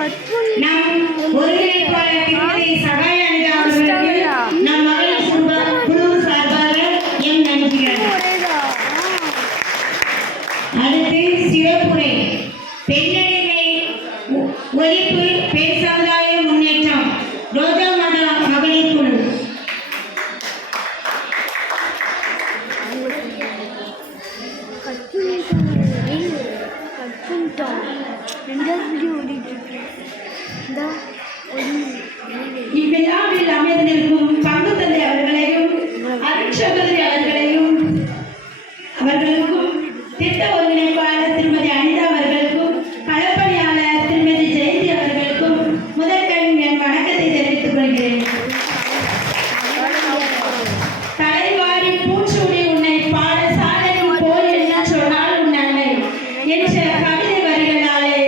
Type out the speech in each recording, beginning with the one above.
நம் ஒருங்கிணைப்பாளர் திருமதி சகாய அனிதா அவர்களுக்கு நம் மகளிர் குழு சார்பாக என் நன்றிகள். அடுத்து சிறப்புரை பெண்ணடிமை ஒழிப்பு பெண் சமுதாய முன்னேற்றம் ரோஜா மாதா மகளிர் குழு. இவ்விழாவில் அமர்ந்திருக்கும் பங்கு தந்தை அவர்களையும் அருட்சகோதரி அவர்களுக்கும் திட்ட ஒருங்கிணைப்பாளர் திருமதி அனிதா அவர்களுக்கும் களப்பணியாளர் திருமதி ஜெயந்தி அவர்களுக்கும் முதற்கண் என் வணக்கத்தை தெரிவித்துக் கொள்கிறேன். தலைவாரி பூச்சூடி உன்னை பாடசாலையில் போல் என்ன சொன்னால் உன் நன்மை என்ற கவிதை வரிகளாலே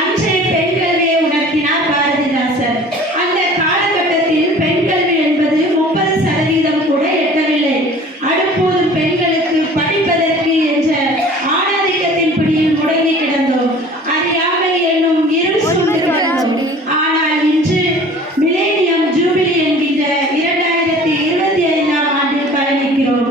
அன்றைய பெண் கல்வியை உணர்த்தினார் பாரதிதாசன். அந்த காலகட்டத்தில் பெண் கல்வி என்பது 30% கூட எட்டவில்லை. அடுப்போதும் பெண்களுக்கு படிப்பதற்கு என்ற ஆணாதிக்கத்தின் பிடியில் முடங்கி கிடந்தோம். அறியாமை என்னும் இருள் சூழ்ந்து கிடந்தோம். ஆனால் இன்று மிலேனியம் ஜூபிலி என்கின்ற 2025ஆம் ஆண்டில் பயணிக்கிறோம்.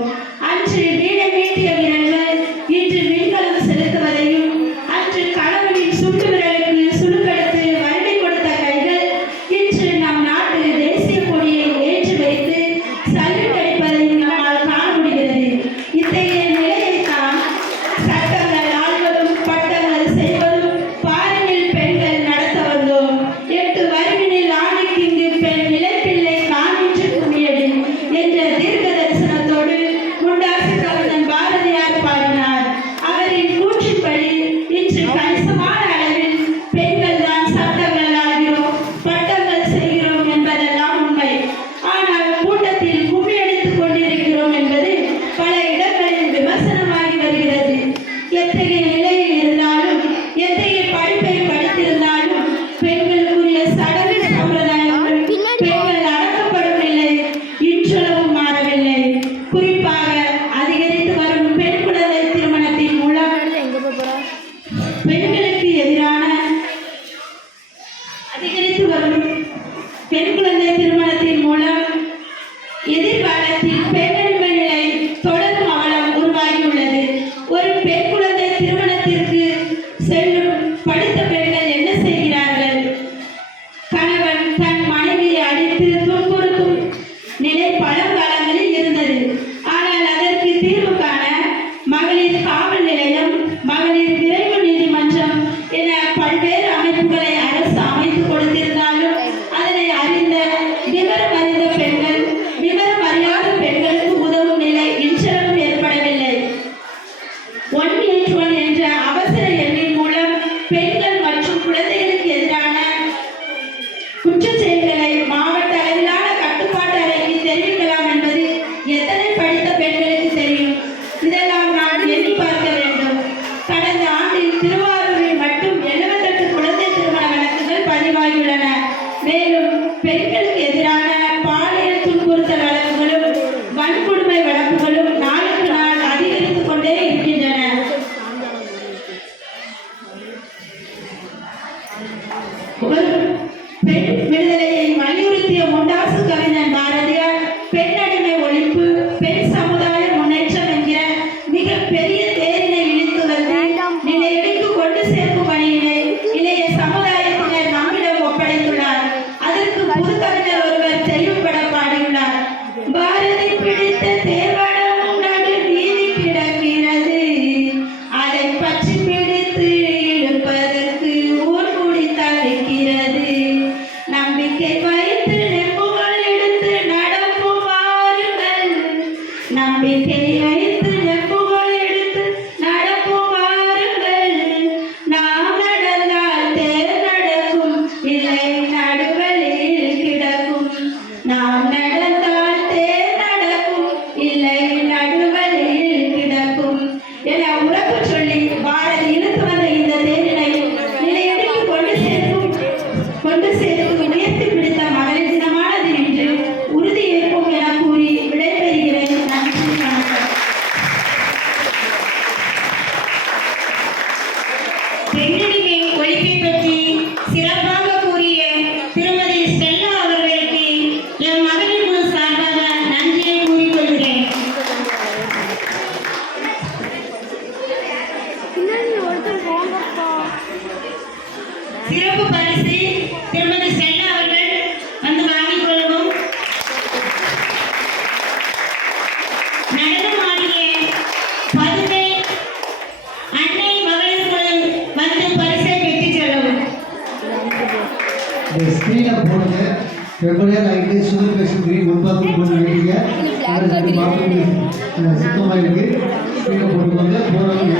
அன்று வீடை மீட்டிய விரல்கள் இன்று விண்கலம் செலுத்துவதையும், அன்று கணவனின் சுட்டு விரலுக்கு சுழுக்கெடுத்து வறுமை கொடுத்த கைகள் இன்று நம் நாட்டு தேசிய கொடியை ஏற்றி வைத்து சல்யூட் அடிப்பதையும் நம்மால் காண முடிகிறது. இத்தகைய நிலையைத்தான் சட்டங்கள் ஆள்வதும் பட்டங்கள் செய்வதும் பாரினில் பெண்கள் நடத்த வந்தோம். 8 வரிவினில் ஆணுக்கு இங்கு பெண் நிலைப்பிள்ளை காணின்று குமியடு என்ற தீர்க்க தரிசனத்தோடு முண்டாசு கவிஞன் பாரதியார் பாடினார். அவரின் கூற்றின்படி இன்று கணிசமான அளவில் பெண்கள் தான் சட்டங்கள் ஆகிறோம், பட்டங்கள் செய்கிறோம் என்பதெல்லாம் உண்மை. ஆனால் கூட்டத்தில் கும்மியடித்துக் கொண்டிருக்கிறோம் என்பது பல இடங்களில் விமர்சனமாகி வருகிறது. எத்தகைய நிலையில் இருந்தாலும், எத்தகைய படிப்பை படித்திருந்தாலும் பெண்களுக்குரிய சடங்கு சம்பிரதாயங்கள் பெண்கள் அடக்கப்படும் நிலை இன்றளவும் மாறவில்லை. குறிப்பாக அதிகரித்து வரும் பெண் குழந்தை திருமணத்தின் மூலம் பெண்களுக்கு எதிரான எதிர்காலத்தில் பெண்ணடிமை நிலை தொடரும் அவலம் உருவாகியுள்ளது. ஒரு பெண் குழந்தை திருமணத்திற்கு செல்லும் படித்த பெண்கள் என்ன செய்கிறார்கள்? கணவன் தன் மனைவியை அடித்து துன்புறுத்தும் நிலை பழங்காலங்களில் இருந்தது. ஆனால் அதற்கு தீர்வு காண மகளிர் காவல் நிலையம், மகளிர் விரைவு நீதிமன்றம் என பல்வேறு அமைப்புகளை அரசு அமைத்துக் கொடுத்திருந்தாலும் அதனை அறிந்த விவரம் அறிந்த பெண்கள் விவரம் அறியாத பெண்களுக்கு உதவும் நிலை இன்றளவும் ஏற்படவில்லை. 181 என்ற அவசர எண்ணின் மூலம் பெண்கள் மற்றும் குழந்தைகளுக்கு எதிரான குற்றச் செயல்களை மாவட்ட அளவிலான கட்டுப்பாட்டு அறைக்கு தெரிவிக்கலாம் என்பது எத்தனை படித்த பெண்களுக்கு தெரியும்? இதெல்லாம் நான் எண்ணி பார்க்க வேண்டும். கடந்த ஆண்டில் திருவாரூரில் மட்டும் 78 குழந்தை திருமண வழக்குகள் பதிவாகியுள்ளன. மேலும் பெண்களுக்கு எதிரான பாலியல் துன்புறுத்தல் வழக்குகளும் வன்கொடுமை வழக்குகளும் நாளுக்கு நாள் அதிகரித்துக் கொண்டே இருக்கின்றன. பெண் விடுதலையை வலியுறுத்திய முண்டாசு கவிஞன் பாரதியார் பெண்ணடிமை ஒழிப்பு பெண் சமுதாய முன்னேற்றம் என்கிற மிக பெரிய தேரினை இழுத்து வந்து நிலையெடுத்து கொண்டு சேர்க்கும் பணியினை இளைய சமுதாயத்தினர் நம்மிடம் ஒப்படைத்துள்ளார். அதற்கு புது கவிஞர் ஒருவர் தெளிவுபட பாடியுள்ளார். பாரதி பிடித்த தேவனம் நடு வீதி கிடக்கிறது, அதை பற்றி பிடித்து இழுப்பதற்கு ஊர் கூடி தவிக்கிறது. நம்பிக்கை வைத்து நெம்புகளிட சிறப்பு பரிசு திருமதி ஸ்டெல்லா அவர்கள் வந்து வாங்கிக் கொள்வோம். நடனம் ஆடிய பதுமை அன்னை மகளிர்கள் வந்து பரிசை பெற்றுச் செல்லவும். இந்த ஸ்க்ரீனை போடுங்க. ரொம்ப நேரம் ஆகிட்டு சுகர் பேஷண்ட் முன்பாக போட்டு வேண்டிய சுத்தமாக இருக்கு. ஸ்க்ரீனை போட்டுக்கோங்க. போகிறவங்க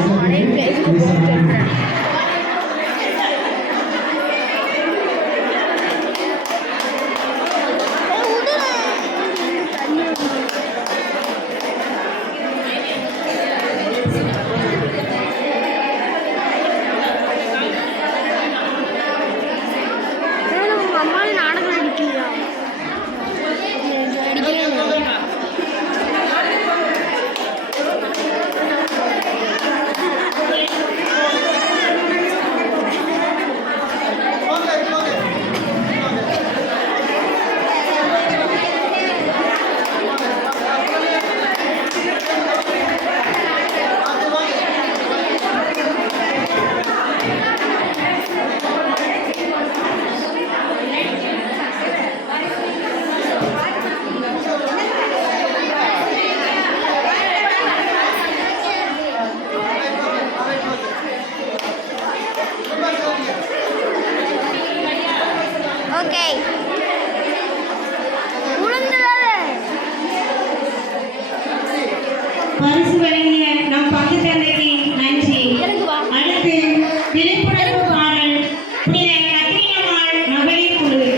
பரிசு வழங்கிய நம் பங்கு தந்தைக்கு நன்றி. அடுத்து விழிப்புணர்வு பாடல் புனித கத்திரியம்மாள் மகளிர் குழு.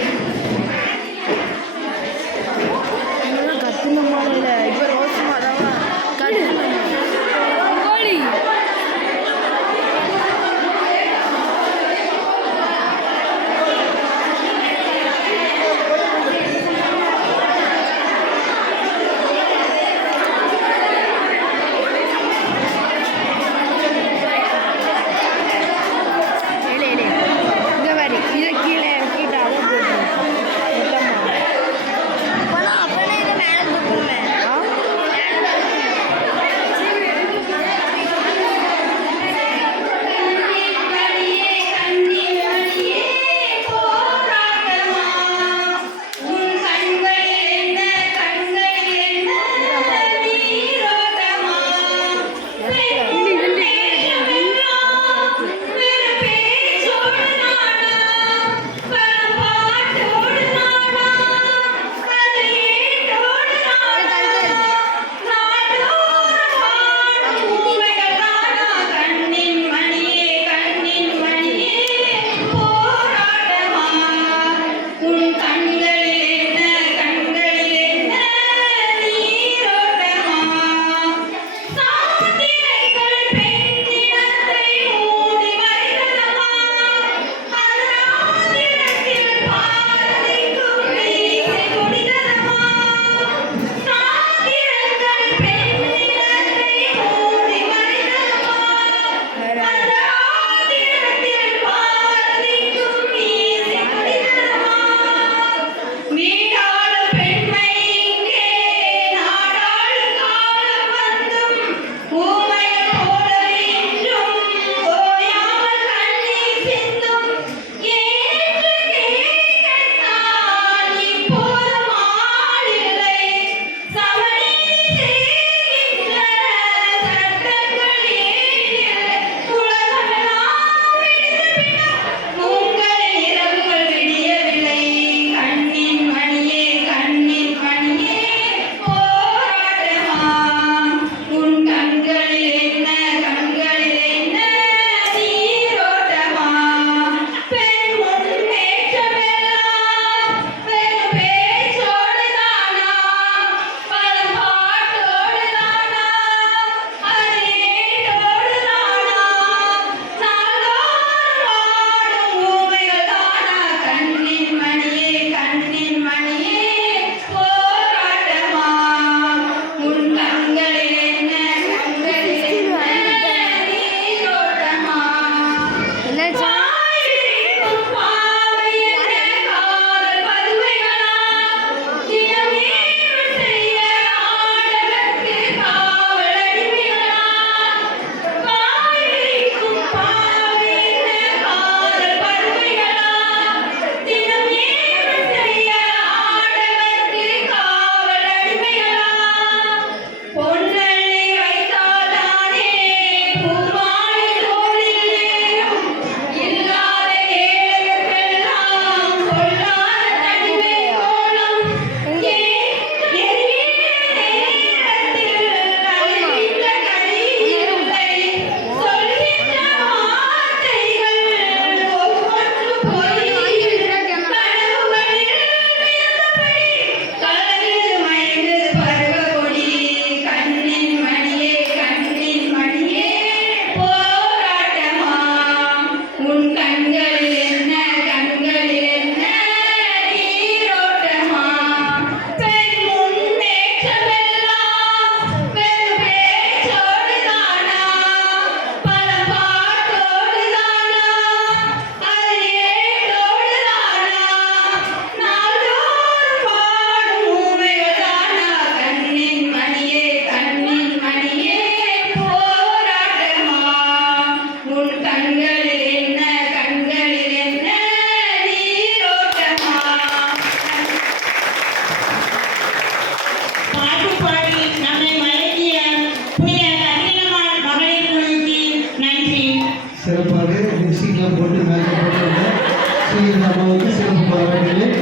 ஆசிரியர் அம்மாவுக்கு சிறப்பு பாராட்டுகள்.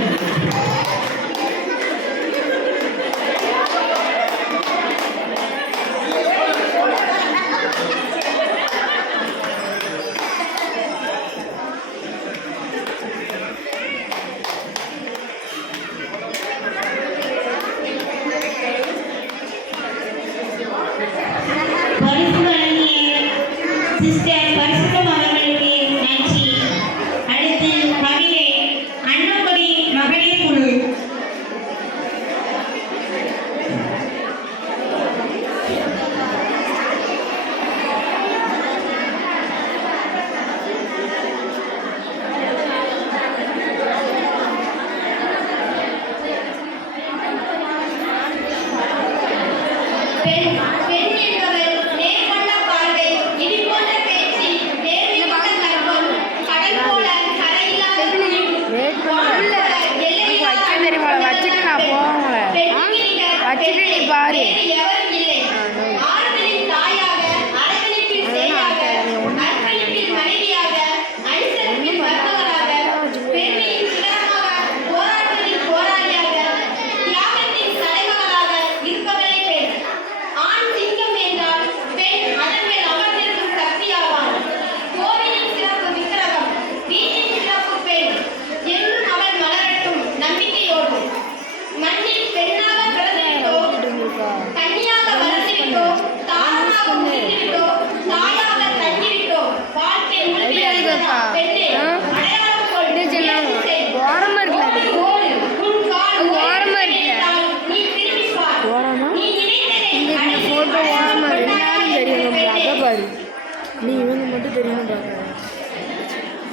பரிசு வழங்கிய சிஸ்டர் பரிசுத்தம் அவர்களுக்கு நன்றி. அடுத்து கவிதை அன்னப்படி மகளிர் குழு. பெண் என்பவர் நேர்கொண்ட பார்வை, இடி போன்ற பேச்சு, நேர்மை கொண்ட கற்பம், கடல் போல கரையில்லாத துணிவு, வான் போல எல்லையில்லாத வச்சுட்டு நீ பாரு. வேறு எவரும் இல்லை. ஆறுதலின் தாயாக, அரவணைப்பின் சேயாக, அர்ப்பணிப்பின் மனைவியாக, அனுசரிப்பின் மருமகளாக, பெருமையின் சிகரமாக, போராட்டத்தின் போராளியாக, தியாகத்தின் தலைமகளாக இருப்பவளே பெண். ஆண் சிங்கம் என்றால் பெண் அதன் மேல் அமர்ந்திருக்கும் சக்தியாவாள். கோவிலின் சிறப்பு விக்கிரகம், வீட்டின் சிறப்பு பெண். என்றும் அவள் மலரட்டும் நம்பிக்கையோடு. மண்ணில் பெண்ணாக பிறந்துவிட்டோ, கன்னியாக வளர்ந்துவிட்டோ, தாரமாக முடிந்துவிட்டோ, தாயாக தங்கிவிட்டோ, வாழ்க்கை முழுமையடைந்ததா பெண்ணே, அடையாளம் கொள், முயற்சி செய். ஓரமா இருக்குல்ல அது? ஓடு, உன் கால் அது ஓரமா ஓரத்தில் இருக்குல்ல? இருந்தால் நீ திரும்பிப் பார். ஓரமா? நீ நினைத்ததை இந்த அடைந்து போட்டோ ஓரமா அடைந்து எல்லாரும் தெரியும். பெண்ணே. அதை பாரு. நீ இவங்க மட்டும் தெரியும் பாரு.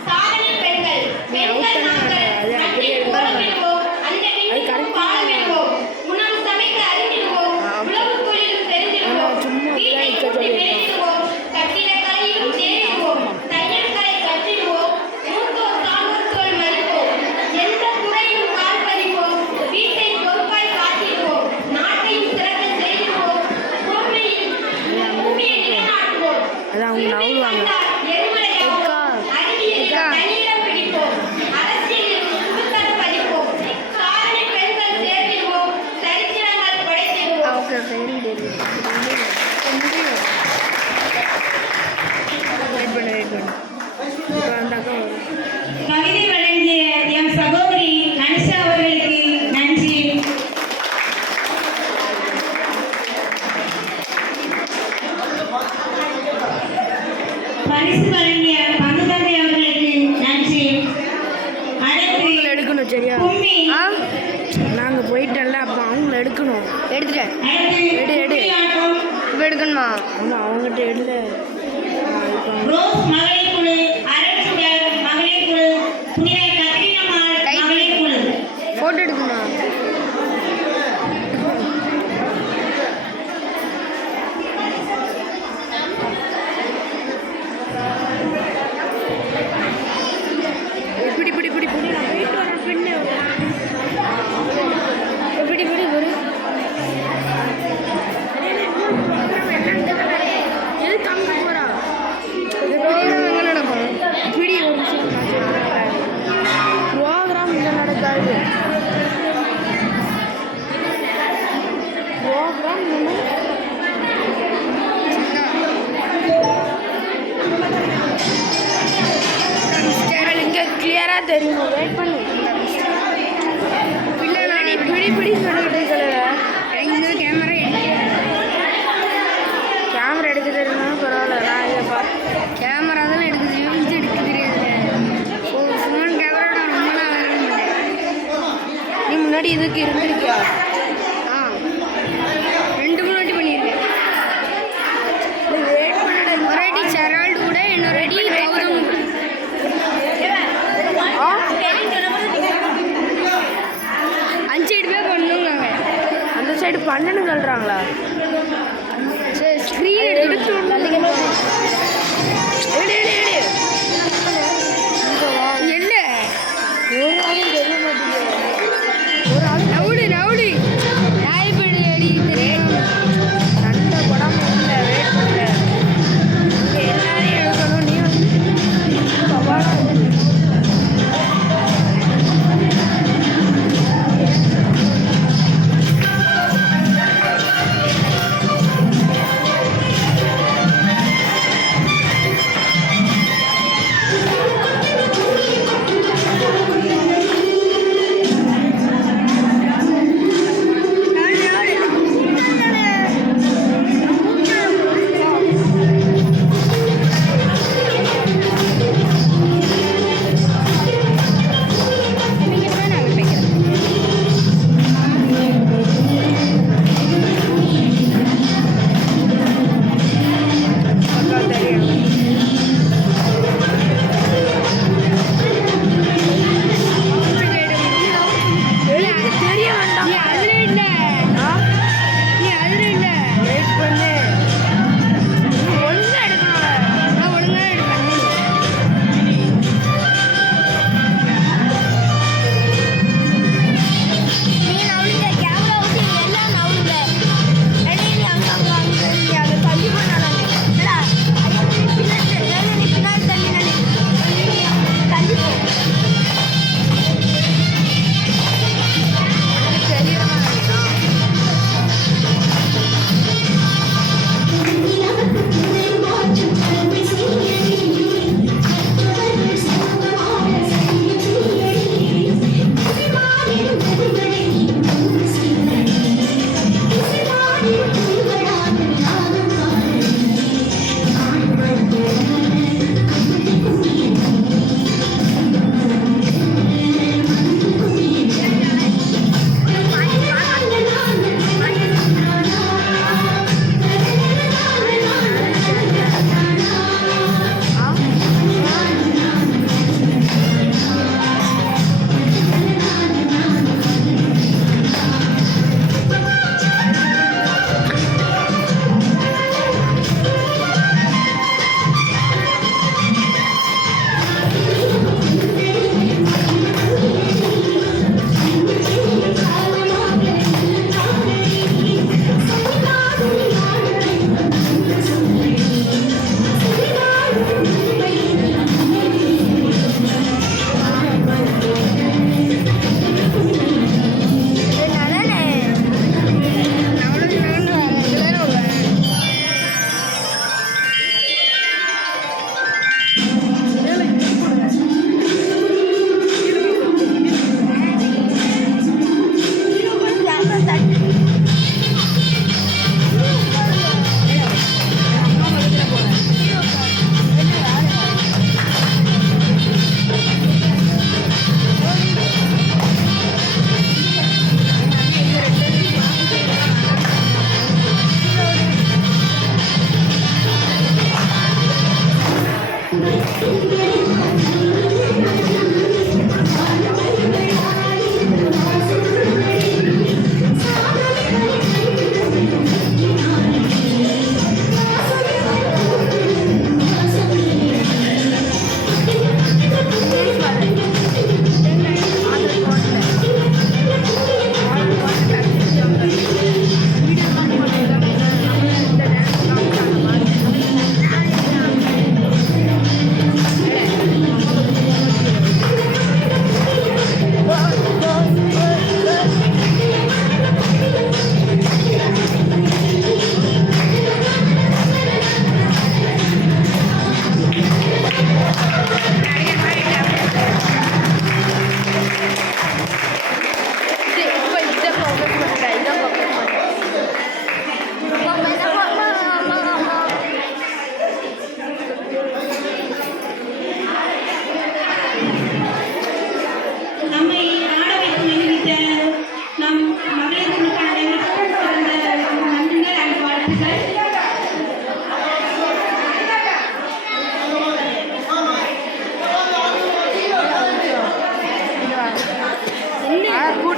சாதனை பெண்கள், பெண்கள் நாங்கள் அன்பில் போராடுவோம், அந்த விண்ணுக்கும் பாடுவோம், உணவு சமைக்க அறிந்திடுவோம், உழவு தொழிலும் தெரிந்திடுவோம், வீட்டை கூட்டி பெருக்கிடுவோம், கட்டிட கலையிலும் தேடிடுவோம், தையல் கலை கற்றிடுவோம், மூத்தோர் சான்றோர் சொல் மதிப்போம், எந்த துறையிலும் கால் பதிப்போம், வீட்டை பொறுப்பாய் காத்திடுவோம், நாட்டையும் சிறக்க செய்திடுவோம், பூமியை நிலைநாட்டுவோம். அது அவங்க நவுலுவாங்க. அக்கா. அக்கா. தண்ணீரம் பிடிப்போம், அரசியலில் சுடுகாடு பதிப்போம், சாதனை பெண்கள் சேர்த்திடுவோம், சரித்திரங்கள் படைத்திடுவோம். அவங்க வெரி வெரி வெயிட் பண்ணு இப்போ அந்த அக்கா வரும். கவிதை வழங்கிய எம் சகோதரி அனிஷா அவர்களுக்கு நன்றி. பரிசு வழங்கிய பங்குதந்தை அவர்களுக்கு நன்றி. அடுத்து அவங்கள எடுக்கணும் சரியா? கும்மி. நாங்கள் போயிட்டோம்ல, அப்போ அவங்கள எடுக்கணும். எடுத்துட்டேன். அடுத்து எடு, எடு. கும்மியாட்டம். இப்போ எடுக்கணுமா? ஆமாம் அவங்ககிட்ட எடுல. இப்போ ரோஸ் மகளிர் குழு, அரசுடர் மகளிர் குழு, புனித கத்திரினம்மாள் மகளிர் குழு. ஃபோட்டோ எடுக்கணுமா? இப்படி இப்படி இப்படி இப்படி நான் போயிட்டு வரேன் பெண்ணு. இப்படி இப்படி ஒரு எதுக்கு அங்கே போகிறா? ப்ரோக்ராம் எங்கே நடக்கும்? இப்படி ஒரு நிமிஷம் நான் சொல்கிறேன். ப்ரோக்ராம் இங்கே நடக்காது. ப்ரோக்ராம் இங்கே கிளியராக தெரியும். வெயிட் பண்ணு. இல்லை நான் இப்படி இப்படி சொல்லிட்டு எங்கே கேமரா எடுக்க தெரியுமா? பரவாயில்ல. நான் இல்லைப்பா கேமரா தான் எடுக்க தெரியும். இது எடுக்க தெரியாது. ஃபோன் கேமரா ரொம்ப நான் வரேன். நீ முன்னாடி இதுக்கு இருந்திருக்கியா? ஆ 2 முன்னாடி பண்ணியிருக்கேன். வெயிட் பண்ண ஒரு அடி செரால்டு கூட இன்னொரு அடி கௌதம். ஆ 5 சைடு பேர் பண்ணுங்க. அந்த சைடு பண்ணணும்னு சொல்கிறாங்களா? சரி ஸ்க்ரீன் எடுத்து எடு எடு எடு. இல்லை ஒரு ஆளும் தெரிய மாட்டேங்குது. ஒரு ஆள் நவுடு நவுடு நாய்படி அடி தெரியும். நல்ல படம் இல்லை. வெயிட் பண்ணல. எல்லாரையும் எடுக்கணும். நீ வந்து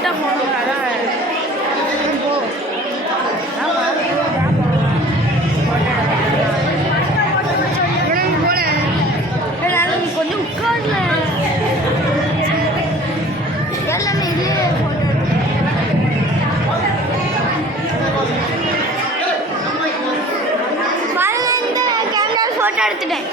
சைலண்டாக ஃபோன் அதான் போ போல கொஞ்சம் உட்கார்ல எல்லாமே இதுலேயே ஃபோட்டோ இந்த கேமராவில் ஃபோட்டோ எடுத்துட்டேன்.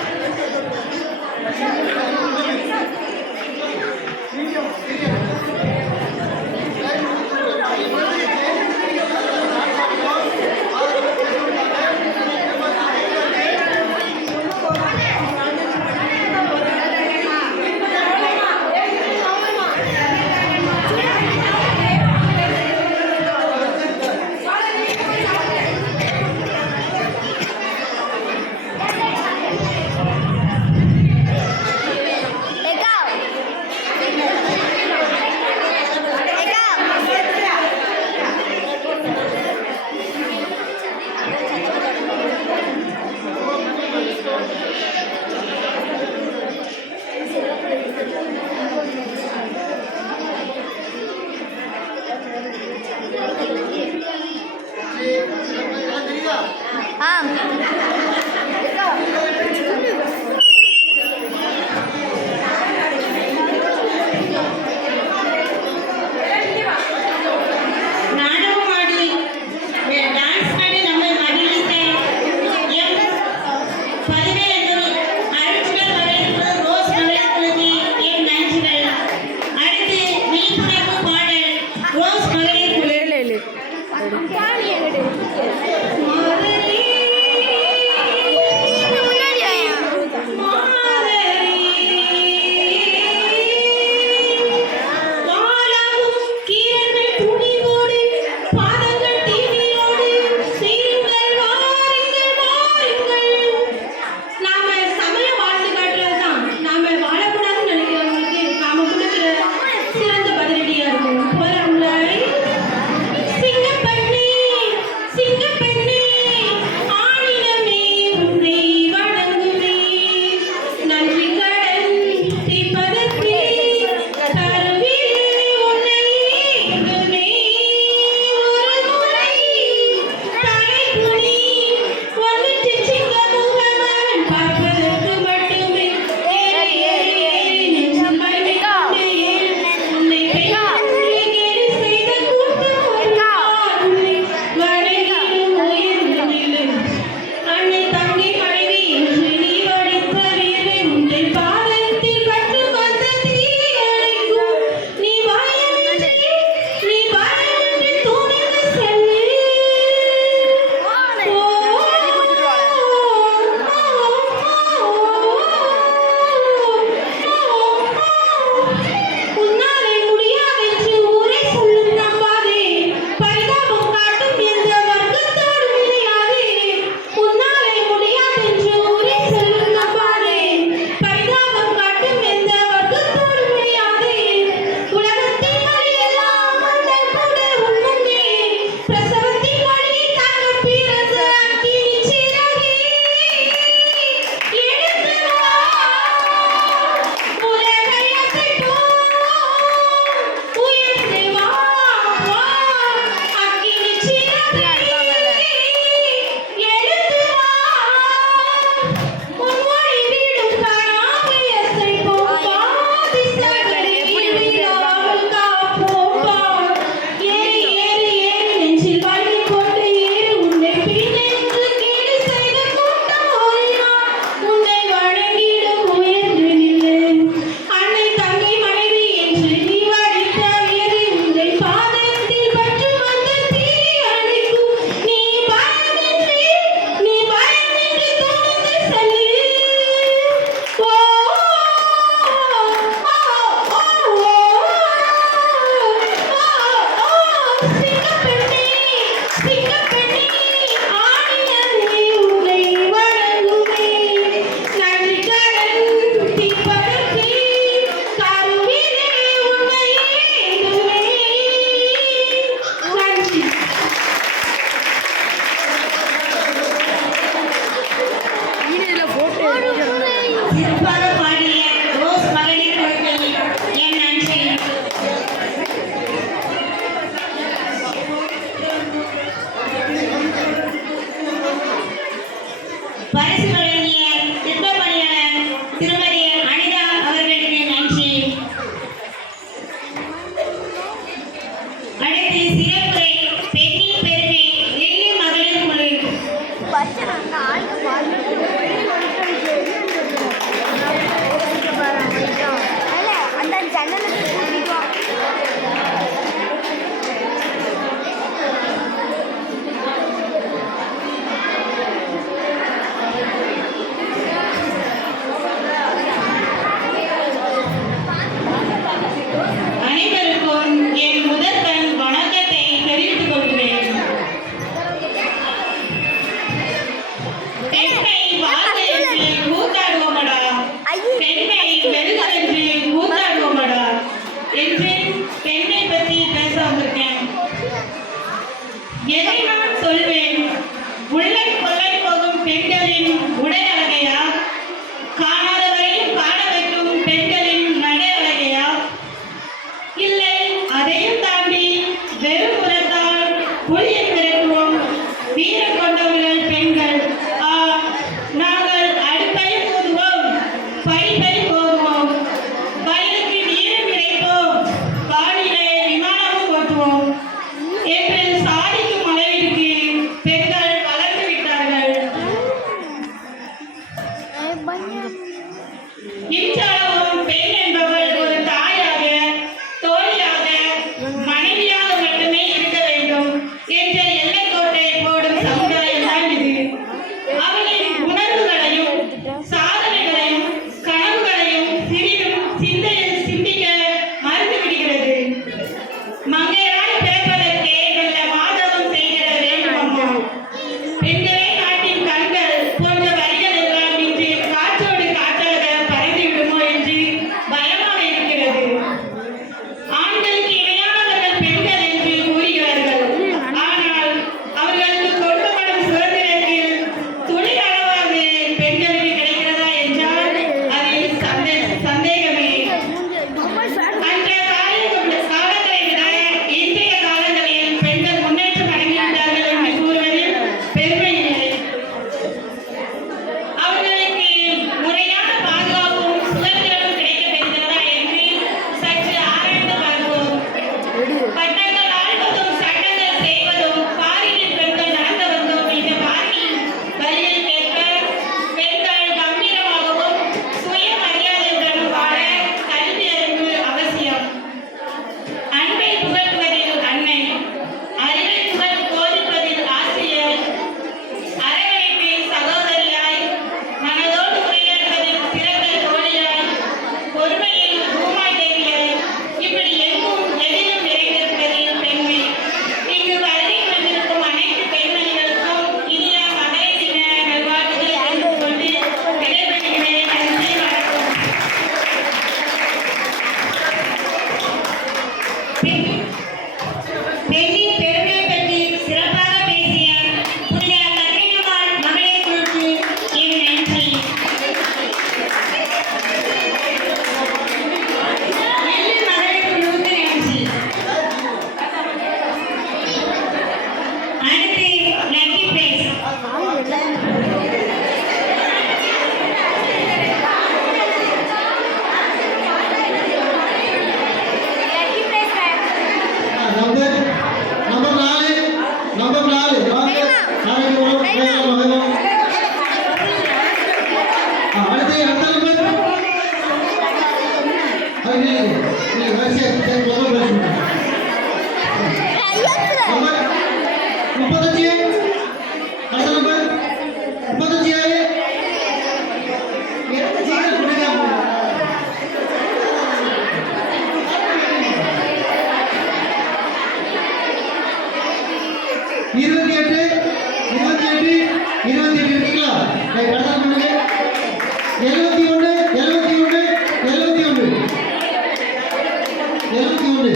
71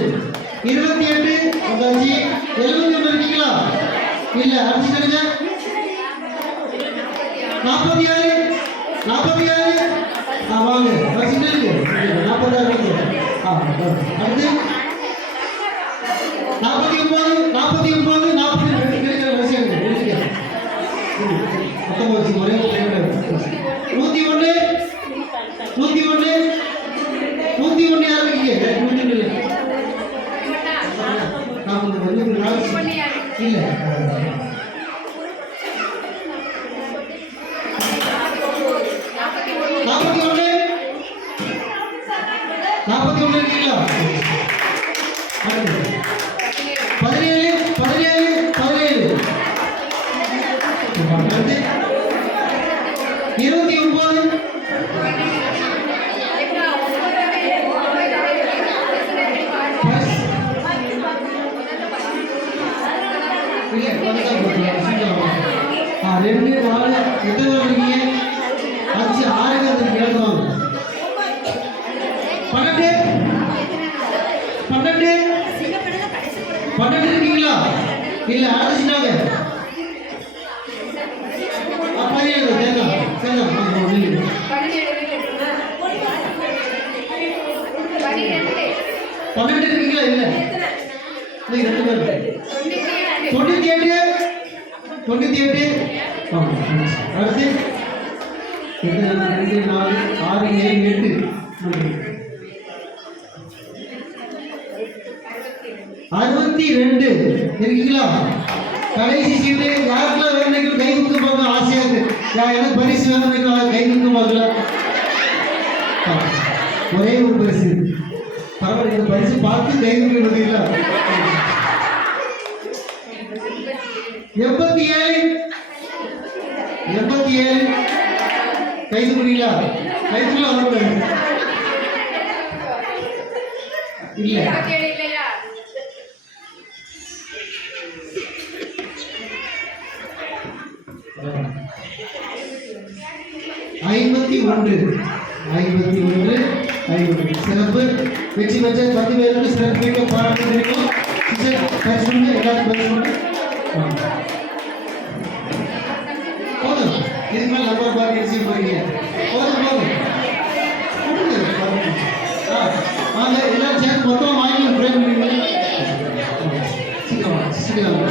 28 வந்தாச்சு 71 இருக்கீங்களா இல்ல அடிச்சுடுங்க 46 46 வாங்க வச்சுட்டு இருக்கு 46 இருக்கு அடுத்து 49 49 42 கிடைக்கிற விஷயம் எடுத்துக்க மொத்தம் வச்சு ஒரே 101 101 101 யார் இருக்கீங்க 101 நான் இல்ல 41 இருக்கீங்களா 17 17 17 29 2 4 எத்தனை இருக்கீங்க 5 6 எழுதுவாங்க 12 12 இருக்கீங்களா இல்ல அடிச்சுட்டாங்க அப்படியே கேட்கலாம் கேட்கலாம் 12 இருக்கீங்களா இல்ல நீங்க 2 பேர் 98 98 அடுத்து 2 4 6 7 8 62 இருக்கீங்களா கடைசி சீட்டு யாருக்கெல்லாம் வேணும் கை கொடுக்க பார்க்க ஆசையா இருக்கு எனக்கு பரிசு வேணும் கை கொடுக்க பார்க்கல ஒரே ஒரு பரிசு பரவாயில்ல இந்த பரிசு பார்த்து கை கொடுக்க முடியல 87 87 கைது முடியல கைதுல வரக்கூடாது இல்ல 51 சிறப்பு வெற்றி பெற்ற 10 பேருக்கு சிறப்பு பாராட்டு தெரிவிக்கும் எல்லாரும் போதும் இதுக்கு மேலே நம்பர் பார்த்து ரிசீவ் பண்ணிக்க போதும் வாங்க எல்லாரும் சேர்ந்து மொத்தமாக வாங்கி ப்ரே பண்ணுவீங்க சீக்கிரம் சீக்கிரம்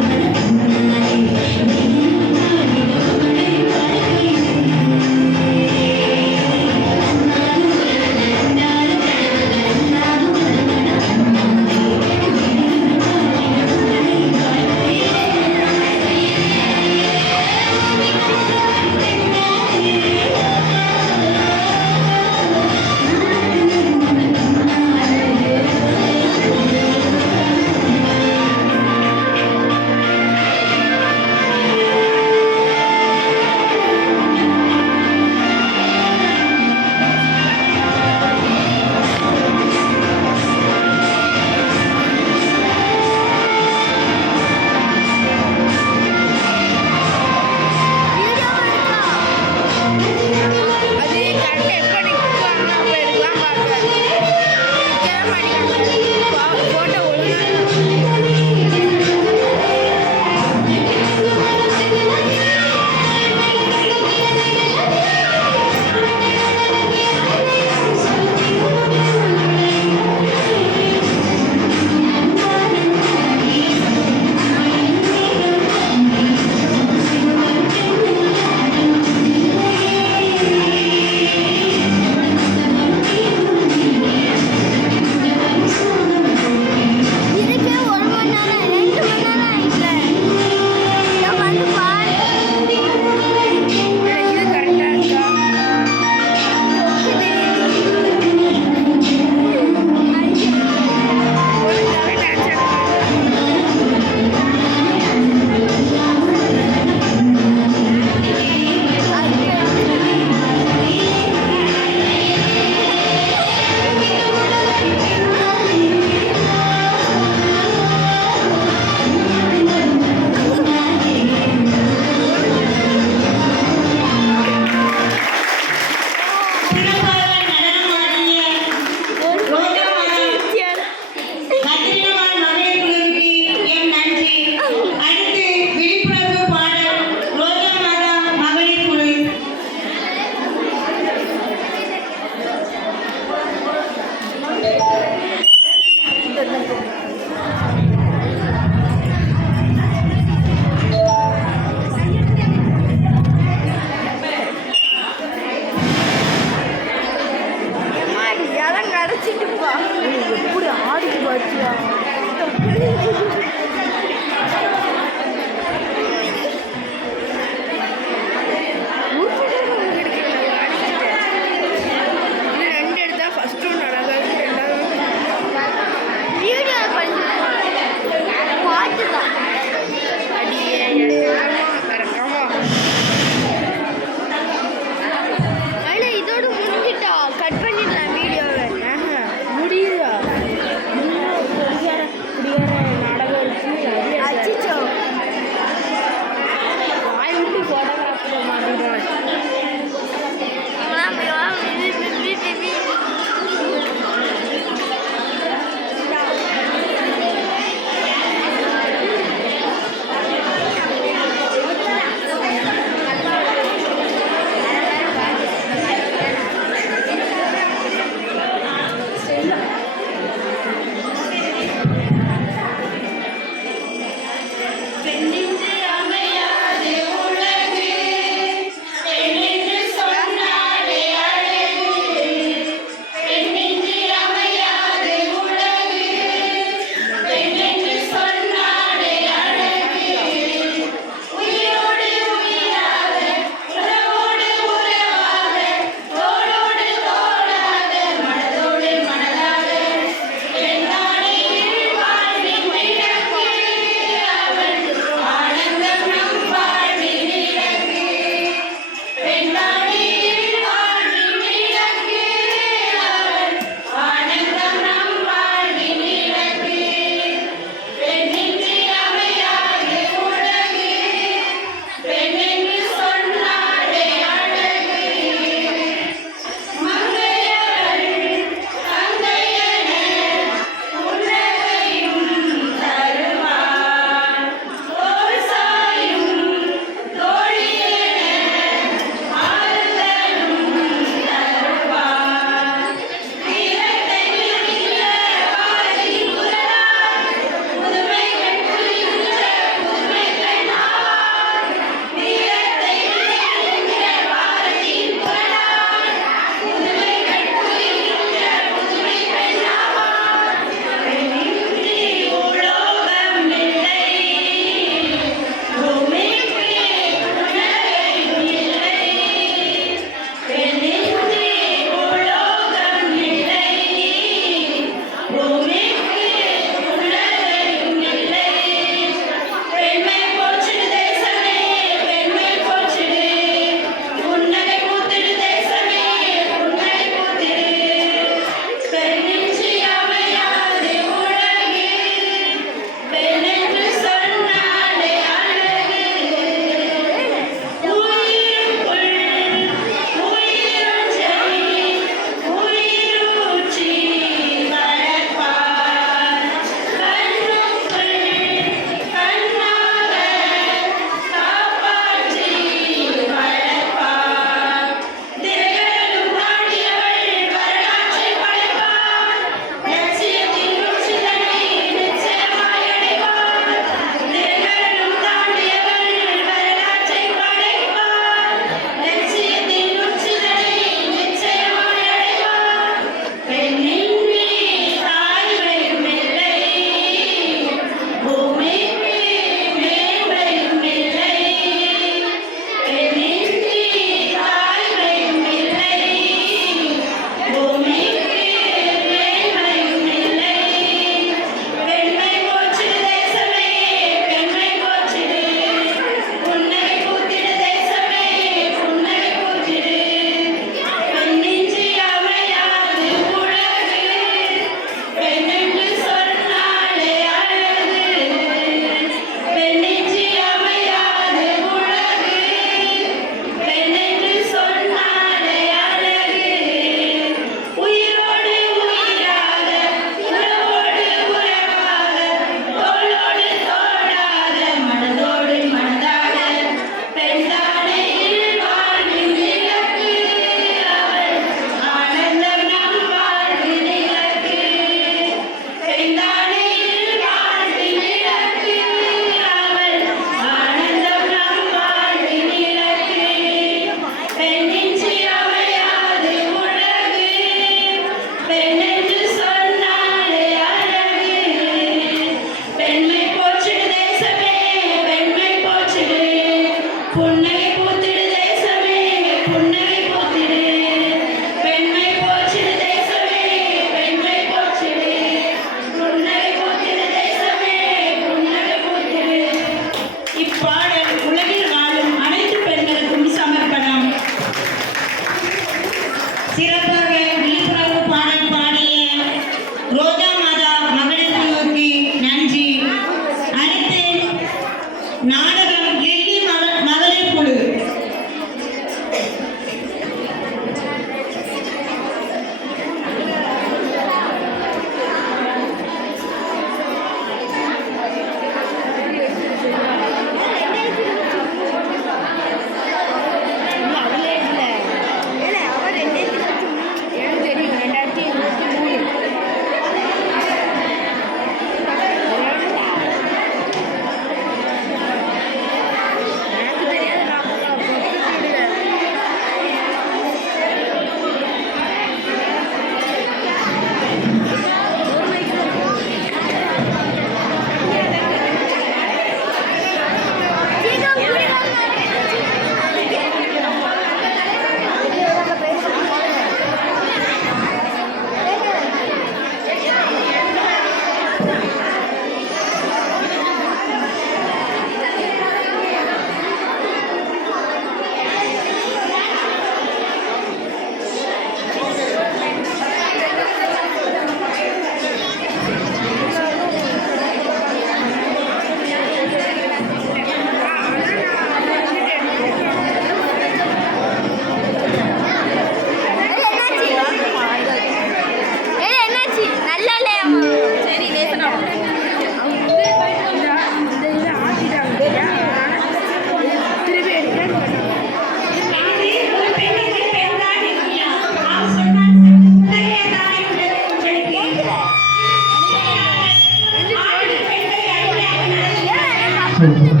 சுதந்திரம்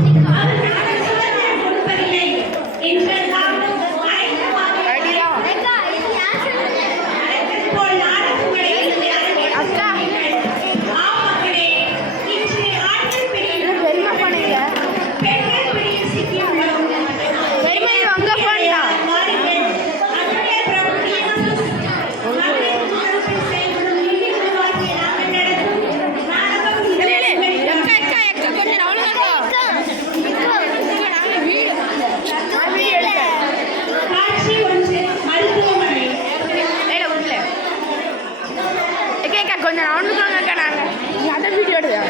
கொடுப்பதில்லை என்றெல்லாம் அழைத்தது போல் நானும் உங்களை அக்கா. ஆம் மக்களே, இன்று ஆண்கள் பிடியில் பெரியமா பண்ணுங்க. பெண்கள் பிடியில் சிக்கியுள்ளோம். பெரியமா இது உங்க phone தான். வாருங்கள். அன்றைய பிரபு இயேசு மண்ணின் துறப்பில் செயல்படும் நீதியுள்ள வாழ்க்கை நாங்கள் நடத்தும் நாடகம் இல்ல, இல்ல. இது அக்கா, கொஞ்சம் ரவுண்ட் அக்கா. நாங்க வீடு. நான் வீடியோ எடுத்தேன். காட்சி ஒன்று மருத்துவமனை. ஏய், விடல. அக்கா, கொஞ்சம் ரவுண்ட் வாங்க அக்கா நாங்க. நீ அத வீடியோ எடுங்க.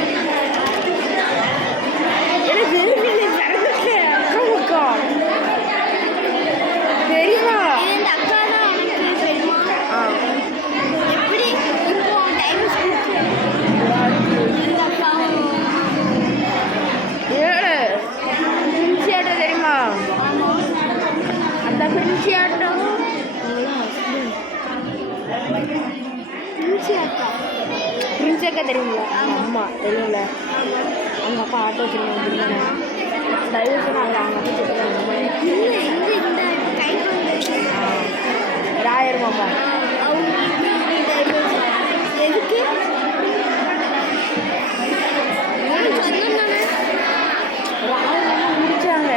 எனக்கு அக்கா தெரியுமா? இந்த அக்கா தான் எனக்கு தெரியுமா? எப்படி இப்போ டைம் இந்த அக்கா பிரின்சி ஆட்டம் தெரியுமா? அந்த பிரின்சி ஆட்டம் பிரின்சி அக்கா தெரியுங்களா? அம்மா தெரியுங்களா? அவங்க அப்பா ஆட்டோ வச்சுருக்காங்க தெரியுமா? தயவுக்கு நாங்கள் அவங்க அப்பா வச்சுருக்காங்க இந்த கை கொண்டு ராயருமாப்பா எதுக்கு சொன்னேன் நானு. ராயர் முடிச்சாங்க.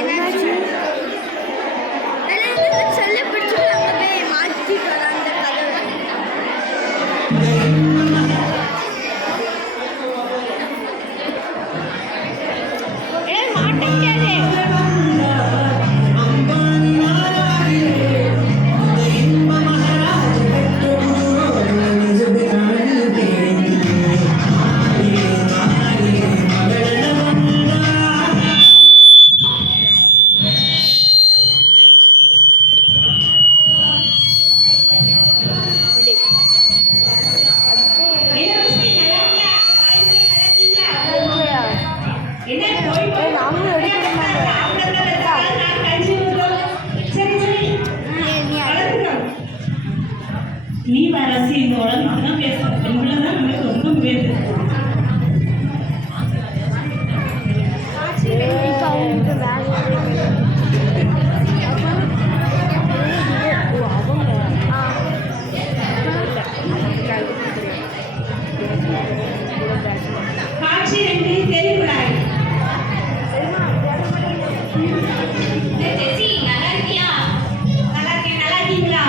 என்னாச்சு? சொல்லி பிடிச்சி அங்கே போய் மாற்றிட்டு அந்த கதவை. என்ன ருசி நல்லா இல்லையா? என்ன போய் போய் நாங்களும் எடுக்கணுமாங்க. நான் கழிச்சு விடுறோம். சரி சரி வளர்க்கிறோம். நீ வரசி இந்த உலகத்துக்கு தான் பேசுறோம். பெண்களை தான் நமக்கு ரொம்ப உயர்வு. இப்போ அவங்களுக்கு வேலையே காட்சி 2 தெருக்குழாய். ஜெசி நல்லா இருக்கியா? நல்லா இருக்கேன். நல்லா இருக்கீங்களா?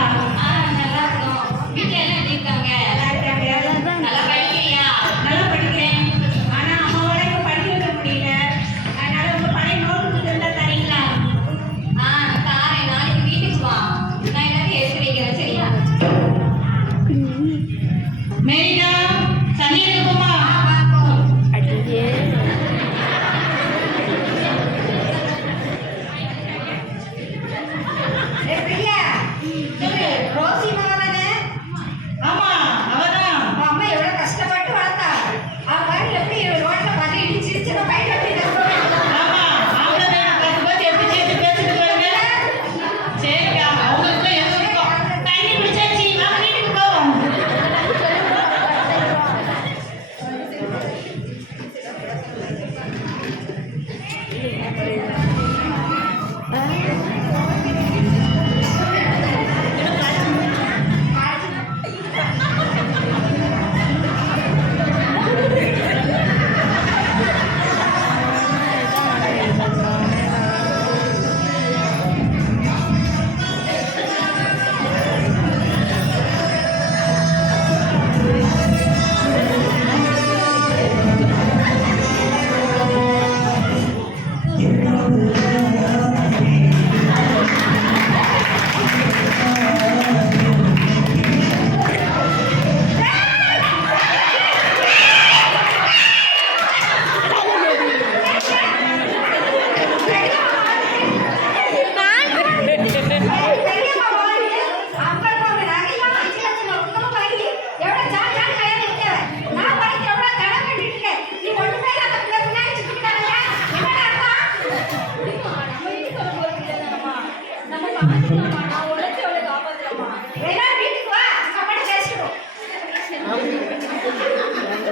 நல்லா இருக்கோம். வீட்ல எல்லாம் எப்படி இருக்காங்க? நல்லா இருக்காங்க. நல்லா படிக்கிறியா? நல்லா படிக்கிறேன். ஆனா அம்மாவால இப்ப படிக்க வைக்க முடியல. அதனால உங்க பழைய நோட்டு இருந்தா தரீங்களா? தாரேன். நாளைக்கு வீட்டுக்கு வா. நான் எல்லாத்தையும் எடுத்து வைக்கிறேன். சரியா? மேரிகா தண்ணி எடுக்குமா? அடியே ஆமா அவதான். அம்மா எவ்வளவு கஷ்டப்பட்டு வளர்த்தா. அவ பாரு எப்படி ரோட்ல பார்த்து இடிச்சு சின்ன பையன் எப்படி ஆமா அவங்களே பார்த்து எப்படி சேர்த்து பேசிட்டு பாருங்க. சரிக்கா அவங்களுக்கு எது இருக்கும். தண்ணி குடிச்சாச்சு. வாங்க வீட்டுக்கு போவோம்.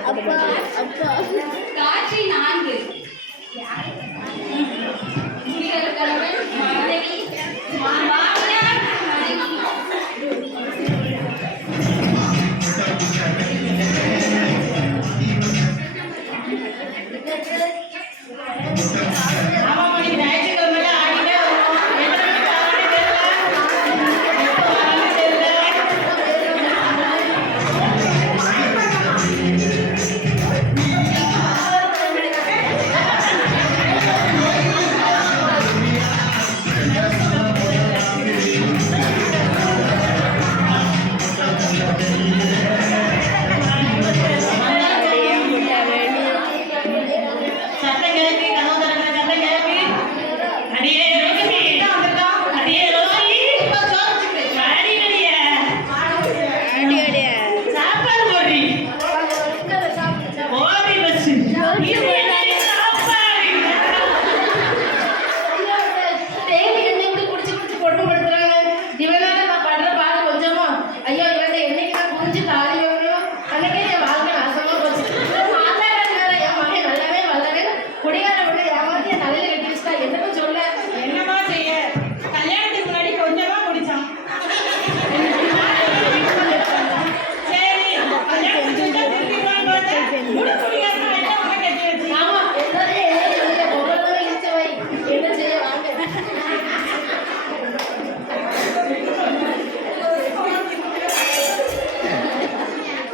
அப்பா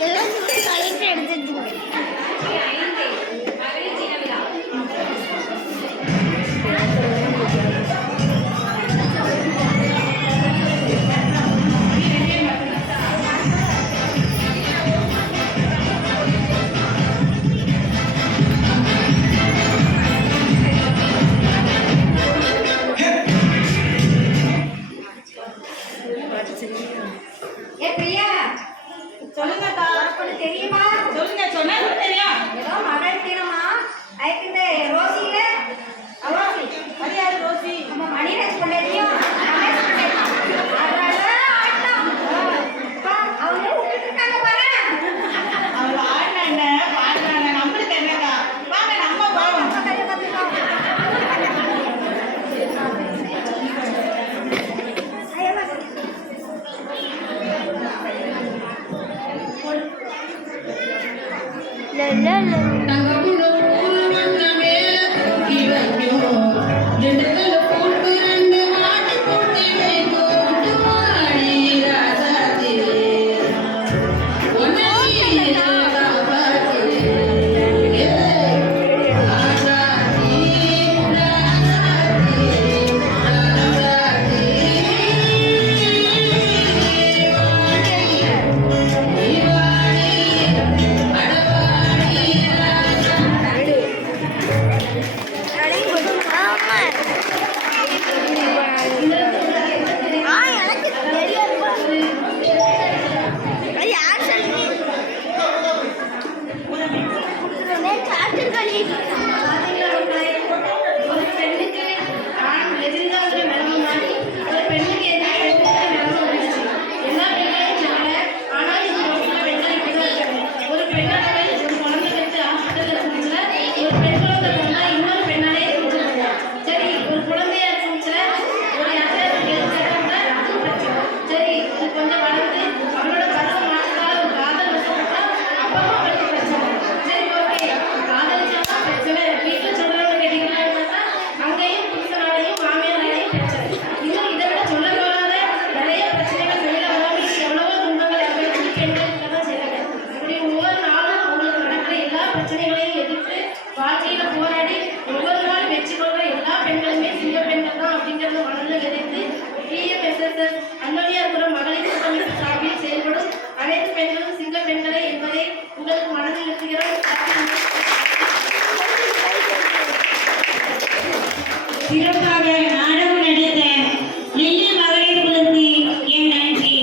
எல்லாம் கலெக்டர் எடுத்துட்டு ஏ பிரியா, சொல்லுங்கக்கா. உனக்கு தெரியுமா? சொல்லுங்க, சொன்னா தெரியும். ஏதோ மகள் தினமா அதுக்கு இந்த ரோசியில ரோசி அது யாரு ரோசி? நம்ம மணிராஜ் கொண்டாடியும் ரமேஷ் கொண்டாடியும் அதனால ஆட்டம். அவங்க விட்டுட்டு இருக்காங்க பாரு. அவள் ஆடினாங்க, பாடுறாங்க. நம்மளுக்கு என்னக்கா? வாங்க நம்ம போவோம். நம்ம கையை பார்த்துக்கோ. எனக்கு தெரியாதுப்பா. அது யார் சொல்லி சார்ஜர் காலி ஒரு பெண்ணுக்கு ஆண் எதிர்கால நிலைமை மாதிரி ஒரு பெண்ணுக்கு எதிர்கால நிலைமை வந்துச்சு. எல்லா பெண்களையும் சொல்லல, ஆனால் இது ரொம்ப பெண்கள் இப்படிதான் இருக்காங்க. ஒரு பெண்ணால ஒரு குழந்தை பெற்று ஹாஸ்பிட்டல் இருந்துச்சுல, ஒரு பெண் குழந்தை பிறந்தா இன்னொரு பெண்ணாலே கொடுத்துருவாங்க. சரி, ஒரு குழந்தையா இருந்துச்சுல, ஒரு யாத்திரை கேட்டாங்கன்னா அதுவும் பிரச்சனை. சரி, இது கொஞ்சம் வளர்ந்து அவளோட பருவம் மாற்றத்தால ஒரு காதல் வசப்பட்டா அப்பவும் அவளுக்கு பிரச்சனை. சரி, ஓகே, காதலிச்சாதான் பிரச்சனை. வீட்டில் சொல்றவங்க கேட்டீங்களான்னு பார்த்தா அங்கேயும் புருஷனாலையும் மாமியாராலையும் பிரச்சனை. இன்னும் இதை விட சொல்ல போகாத நிறைய பிரச்சனைகள் வெளியில வராம எவ்வளவோ துன்பங்கள் அனுபவிச்சு பெண்கள் இருக்கதான் செய்றாங்க. இப்படி ஒவ்வொரு நாளும் அவங்களுக்கு நடக்கிற எல்லா பிரச்சனைகளையும் எதிர்த்து வாழ்க்கையில போராடி ஒவ்வொரு நாள் வெற்றி கொள்ற எல்லா பெண்களுமே சிங்க பெண்கள் தான் அப்படிங்கறத மனதில் விதைத்து PMSSS அன்னவியாபுரம் மகளிர் கூட்டமைப்பு சார்பில் செயல்படும் அனைத்து பெண்களும் சிங்க பெண்களே என்பதை உங்களுக்கு மனதில் இருக்கிறோம். சிறப்பாக நாடகம் நடித்த நெல்லி மகளிர் குழுக்கு என் நன்றி.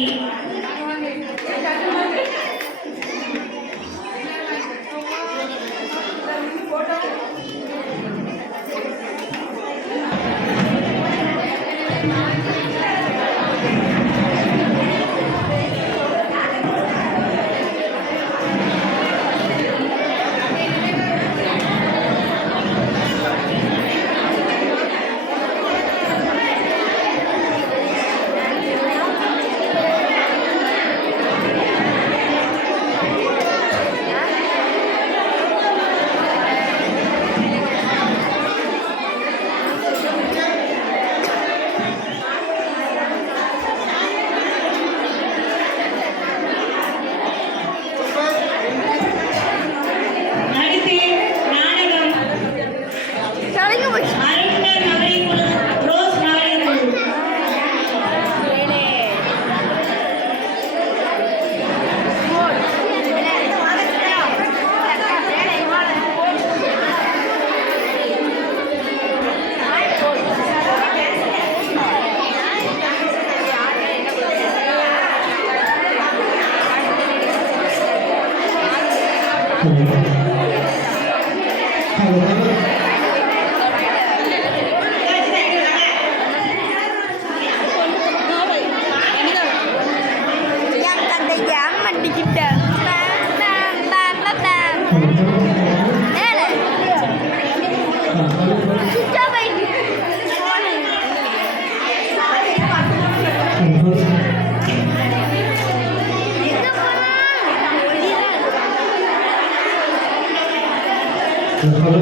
அடுத்து நாடகம் தொலைங்க போச்சு. அருண்மர் மகளிர் குழு, ரோஸ் மகளிர் குழு. என் தந்தை ஏமாட்டிக்கிட்ட மேலே சுத்தா போயிட்டு எங்க போனா ஹலோ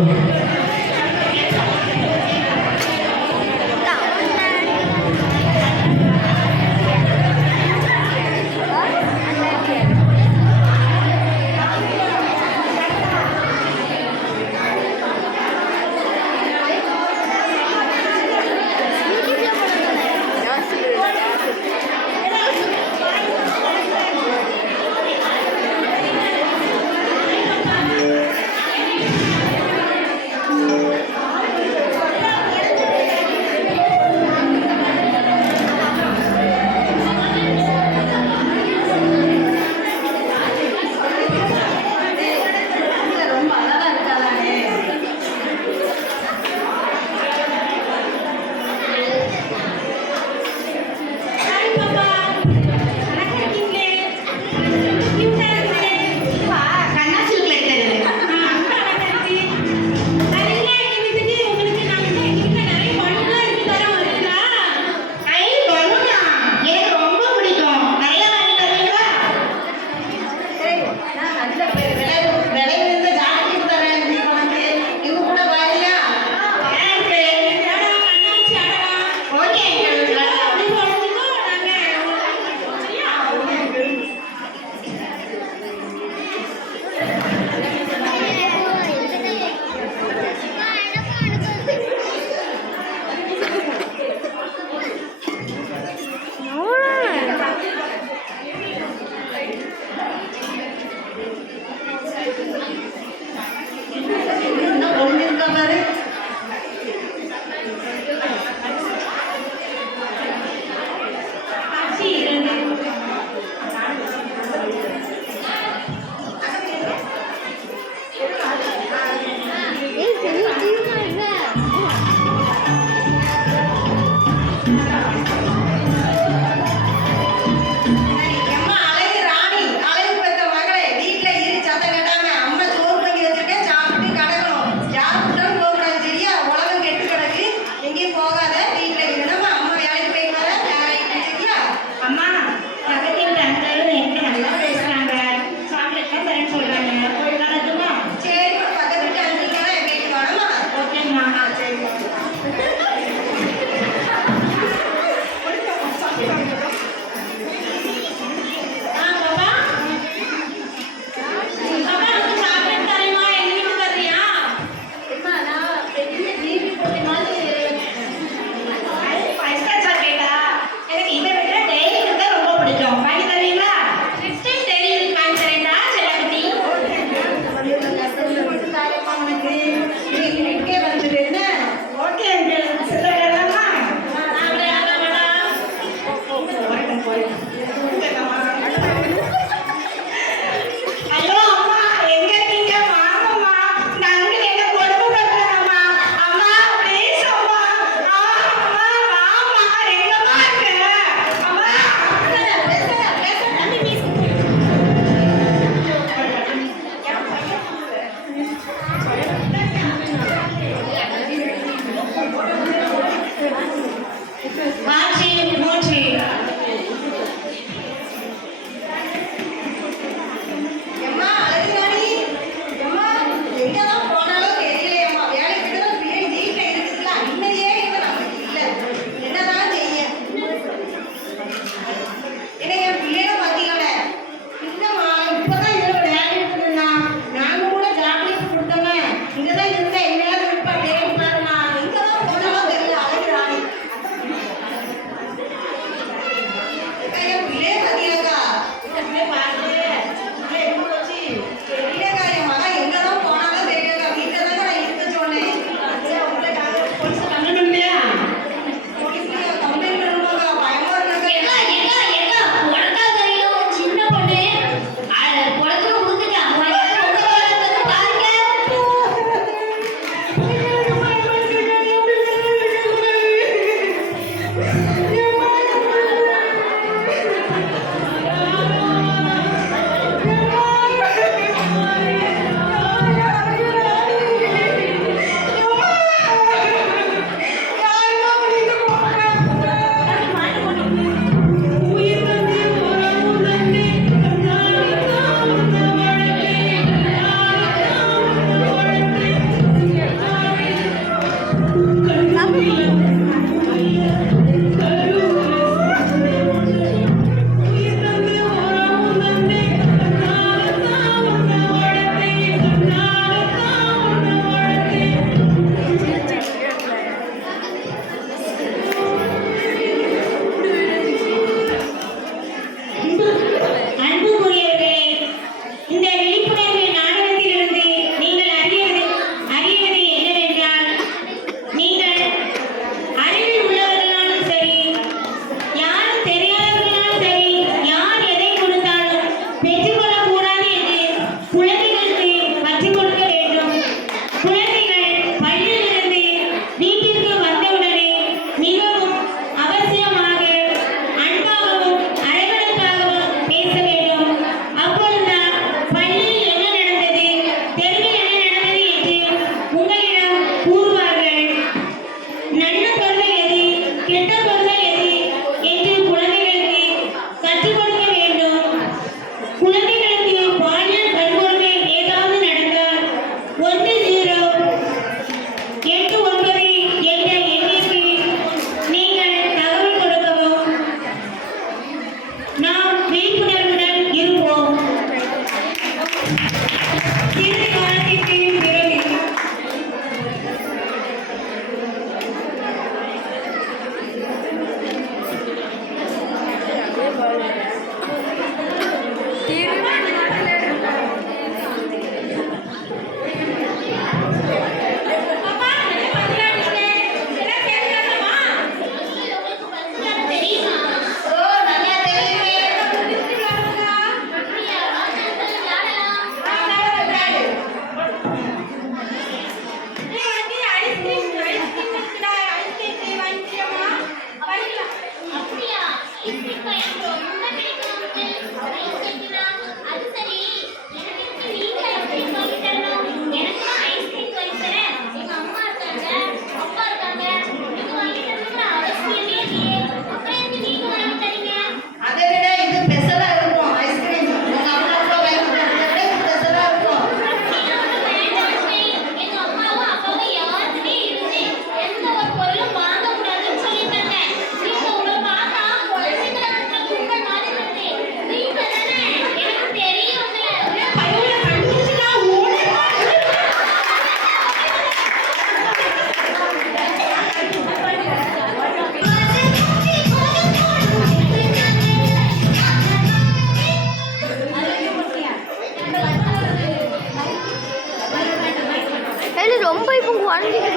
உங்க குழந்தைக்கு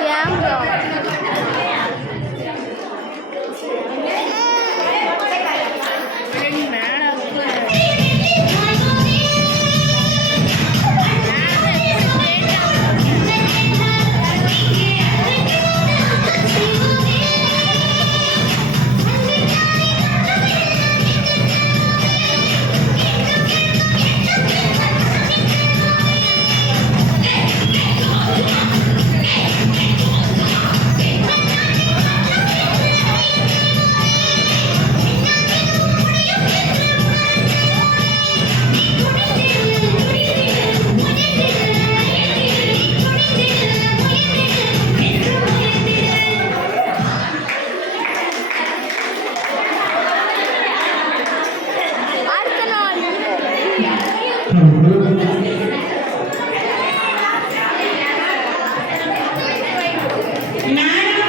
கேமரா நாடகம்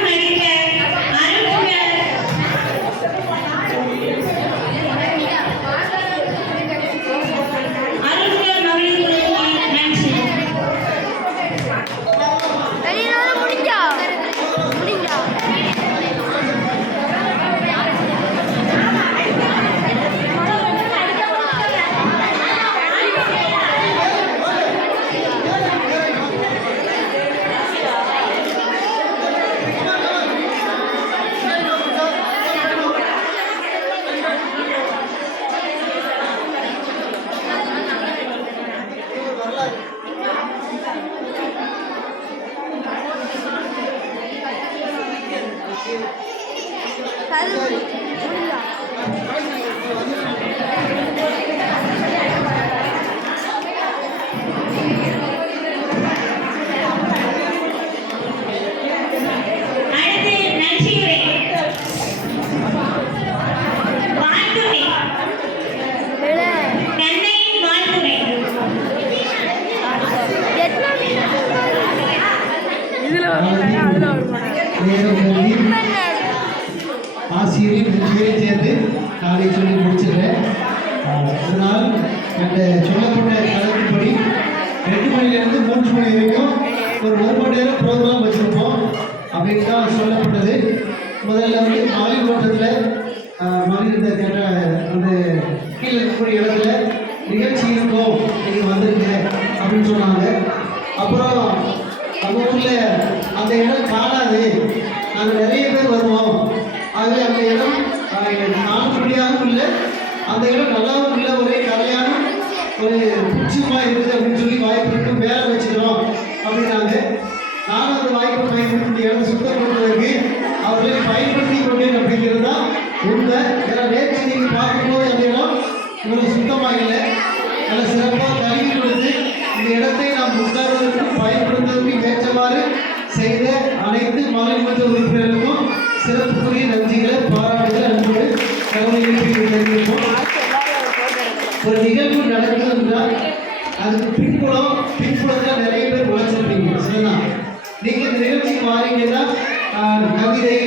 நடித்த அருள்கள் மகளிர்களுக்கு நன்றி. வெளியில முடிஞ்சா அடுத்து நன்றியுரை. வாழ்த்துரை. கண்ணையின் வாழ்த்துரை. ஆசிரியர் பேரை சேர்ந்து நாளை சொல்லி முடிச்சிடுறேன். இதனால் இந்த சொல்லப்பட்ட கணக்குப்படி 2 மணிலேருந்து 3 மணி வரைக்கும் ஒரு 1 மணி நேரம் ப்ரோக்ராம் வச்சுருப்போம் அப்படின்னு தான் சொல்லப்பட்டது. முதல்ல வந்து மாலை ஓட்டத்தில் மகளிர் கேட்ட அந்த கீழே இருக்கக்கூடிய இடத்துல நிகழ்ச்சி இருக்கும், நீங்கள் வந்துருங்க அப்படின்னு சொன்னாங்க. அப்புறம் நம்ம ஊரில் அந்த இடம் காணாது, நாங்கள் நிறைய பேர் வருவோம், ஆகவே அந்த இடம் நான்குடியாகவும் இல்லை, அந்த இடம் நல்லாவும் இல்லை, ஒரே கரையான ஒரு புட்சமாக இருக்குது அப்படின்னு சொல்லி வாய்ப்பு இருக்கு, வேலை வச்சுக்கிறோம் அப்படின்னாங்க. நானும் அந்த வாய்ப்பை பயன்படுத்தி இடத்தை சுத்தப்படுத்துவதற்கு அவர்களை பயன்படுத்தி கொண்டேன் அப்படிங்கிறது தான் உண்மை. ஏன்னா நேற்று நீங்கள் பார்க்கும்போது அந்த இடம் இவ்வளவு சுத்தமாக இல்லை, நல்ல சிறப்பாக கல்வி கொடுத்து இந்த இடத்தை நாம் உட்கார்வதற்கும் பயன்படுத்துவதற்கு ஏற்றவாறு செய்த அனைத்து மகளிர் மன்ற உறுப்பினர்களுக்கும் சிறப்புக்குரிய நன்றிகளை பாராட்டுகள் அன்போடு கவலையில் தெரிவிப்போம். ஒரு நிகழ்வு நடக்குது என்றால் அதுக்கு பின்புலத்தில் நிறைய பேர் உழைச்சிருப்பீங்க. சரிதான், நீங்கள் இந்த நிகழ்ச்சிக்கு வாரீங்கன்னா கவிதை,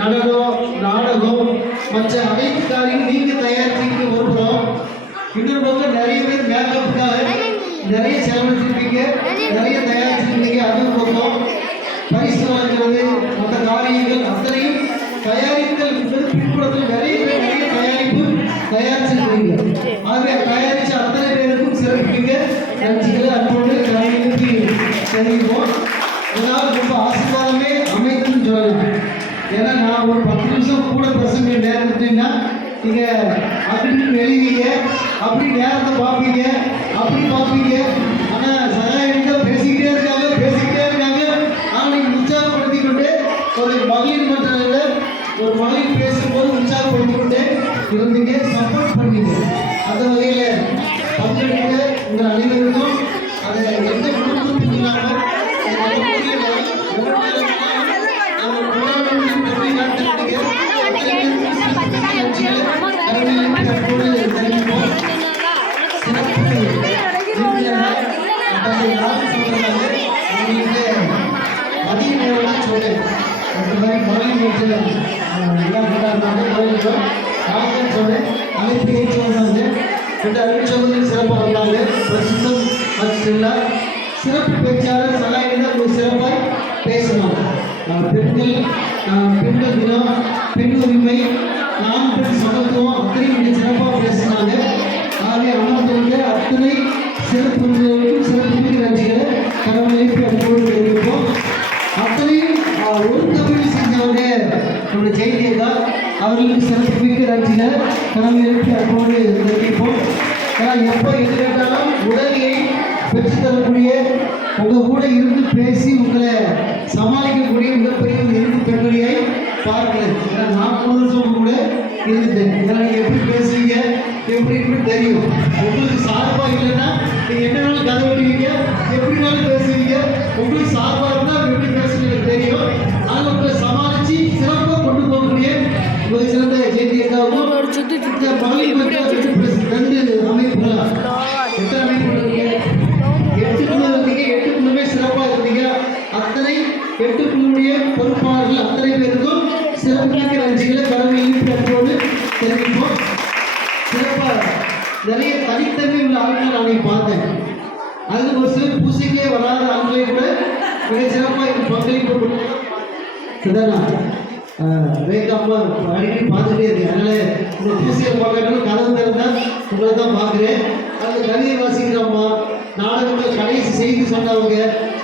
நடனம், நாடகம், மற்ற அனைத்து காரியம் நீங்கள் தயாரித்து வருகிறோம். இன்னொரு பக்கம் நிறைய பேர் மேக்கப்புக்காக நிறைய செலவழிச்சிருப்பீங்க, நிறைய தயாரிச்சிருப்பீங்க. அது பக்கம் பரிசு வாங்குறது, மற்ற காரியங்கள் அத்தனையும் தயாரித்தல் என்பது பின்புலத்தில் நிறைய பேர் நிறைய தயாரிப்பு தயாரிச்சிருக்கீங்க. ஆகவே தயாரித்த அத்தனை பேருக்கும் சிறப்பிக்க நன்றிகளை அன்போடு கவனித்து தெரிவிப்போம். இதனால் ரொம்ப ஆசீர்வாதமே அமைதுன்னு சொல்லலாம். ஏன்னா நான் ஒரு 10 நிமிஷம் கூட பிரசங்க நேரத்துனா நீங்கள் அப்படின்னு எழுதிங்க, அப்படி நேரத்தை பார்ப்பீங்க, அப்படி பார்ப்பீங்க. ஆனால் சகாயிகள் பேசிக்கிட்டே இருக்காங்க. ஆனால் நீங்கள் உற்சாகப்படுத்தி கொண்டு ஒரு மகளிர் மன்றத்தில் ஒரு மகளிர் பேசும்போது உற்சாகப்படுத்தி கொண்டே இருந்தீங்க, சப்போர்ட் பண்ணீங்க. அந்த வகையில் பங்கெடுக்க உங்கள் அனைவருக்கும் அதை எந்த குடும்பமும் இல்லாமல் மதிய நேரம் சொன்னேன். இந்த மாதிரி மகளிர் எல்லாம் சொன்னேன், அனைத்து ஏற்று வந்தாங்க. 2 அறிவிச்சவர்கள் சிறப்பாக வந்தாங்க. ஸ்டெல்லா. சிறப்பு பேச்சாளர் சகாயி தான் ஒரு சிறப்பாய் பேசணும். பெண்கள் தினம், பெண் உரிமை, ஆண் பெண் சமத்துவம் அத்தனை மிக சிறப்பாக பேசினாங்க. ஆகவே அமர்ந்திருந்த அத்தனை சிறப்பு சிறப்பு நன்றிகளை கடவுளுக்கு அன்போடு தெரிவிப்போம். அத்தனையும் ஒரு தமிழ் செஞ்சவங்க நம்முடைய ஜெயலலிதா அவர்களுக்கு சிறப்பு மிக்க நன்றிகளை கடவுளுக்கு அன்போடு தெரிவிப்போம். ஏன்னா எப்போ எது கேட்டாலும் உதவியை பெற்றுத்தரக்கூடிய உங்கள் கூட இருந்து பேசி உங்களை சமாளிக்கக்கூடிய மிகப்பெரிய இருந்து பெண்மணியை பார்க்கிறேன். ஏன்னா நான் 3 வருஷம் கூட இருந்துட்டேன். ஏன்னா நீங்கள் எப்படி பேசுவீங்க எப்படி தெரியும். உங்களுக்கு சார்பாக இல்லைன்னா நீங்கள் என்னன்னாலும் கதை விடுவீங்க, எப்படினாலும் பேசுவீங்க. உங்களுக்கு சார்பாக இருந்தால் எப்படி பேசுவீங்க தெரியும். ஆனால் உங்களை சமாளித்து சிறப்பாக கொண்டு போகக்கூடிய மிக சிறந்த ஜெயந்தியக்காகவும் மகளிர் 2 அமைப்புகளா எத்தனை அமைப்புகள் இருக்கு? 8 குழு இருந்தீங்க. 8 குழுமே சிறப்பாக இருந்தீங்க. அத்தனை 8 குழுவுடைய பொறுப்பாளர்கள் அத்தனை பேருக்கும் சிறப்புமிக்க நன்றிகளை கடவுளின் அன்போடு தெரிவிப்போம். சிறப்பாக நிறைய தனித்தன்மை உள்ள ஆட்கள் நான் பார்த்தேன். அதில் ஒரு சில பூசைக்கே வராத ஆட்களை கூட மிக சிறப்பாக இது பங்களிப்பு சரிதானா? வேகாமா அடிக்கடி பார்த்துட்டே இருக்கேன். அதனால் இந்த பூசையை பார்க்கணும் கதவு திறந்தால் உங்களை தான் பார்க்குறேன். அந்த கவிதை வாசிக்கிறோம்மா, நாடகங்கள் கடைசி செய்தி சொன்னவங்க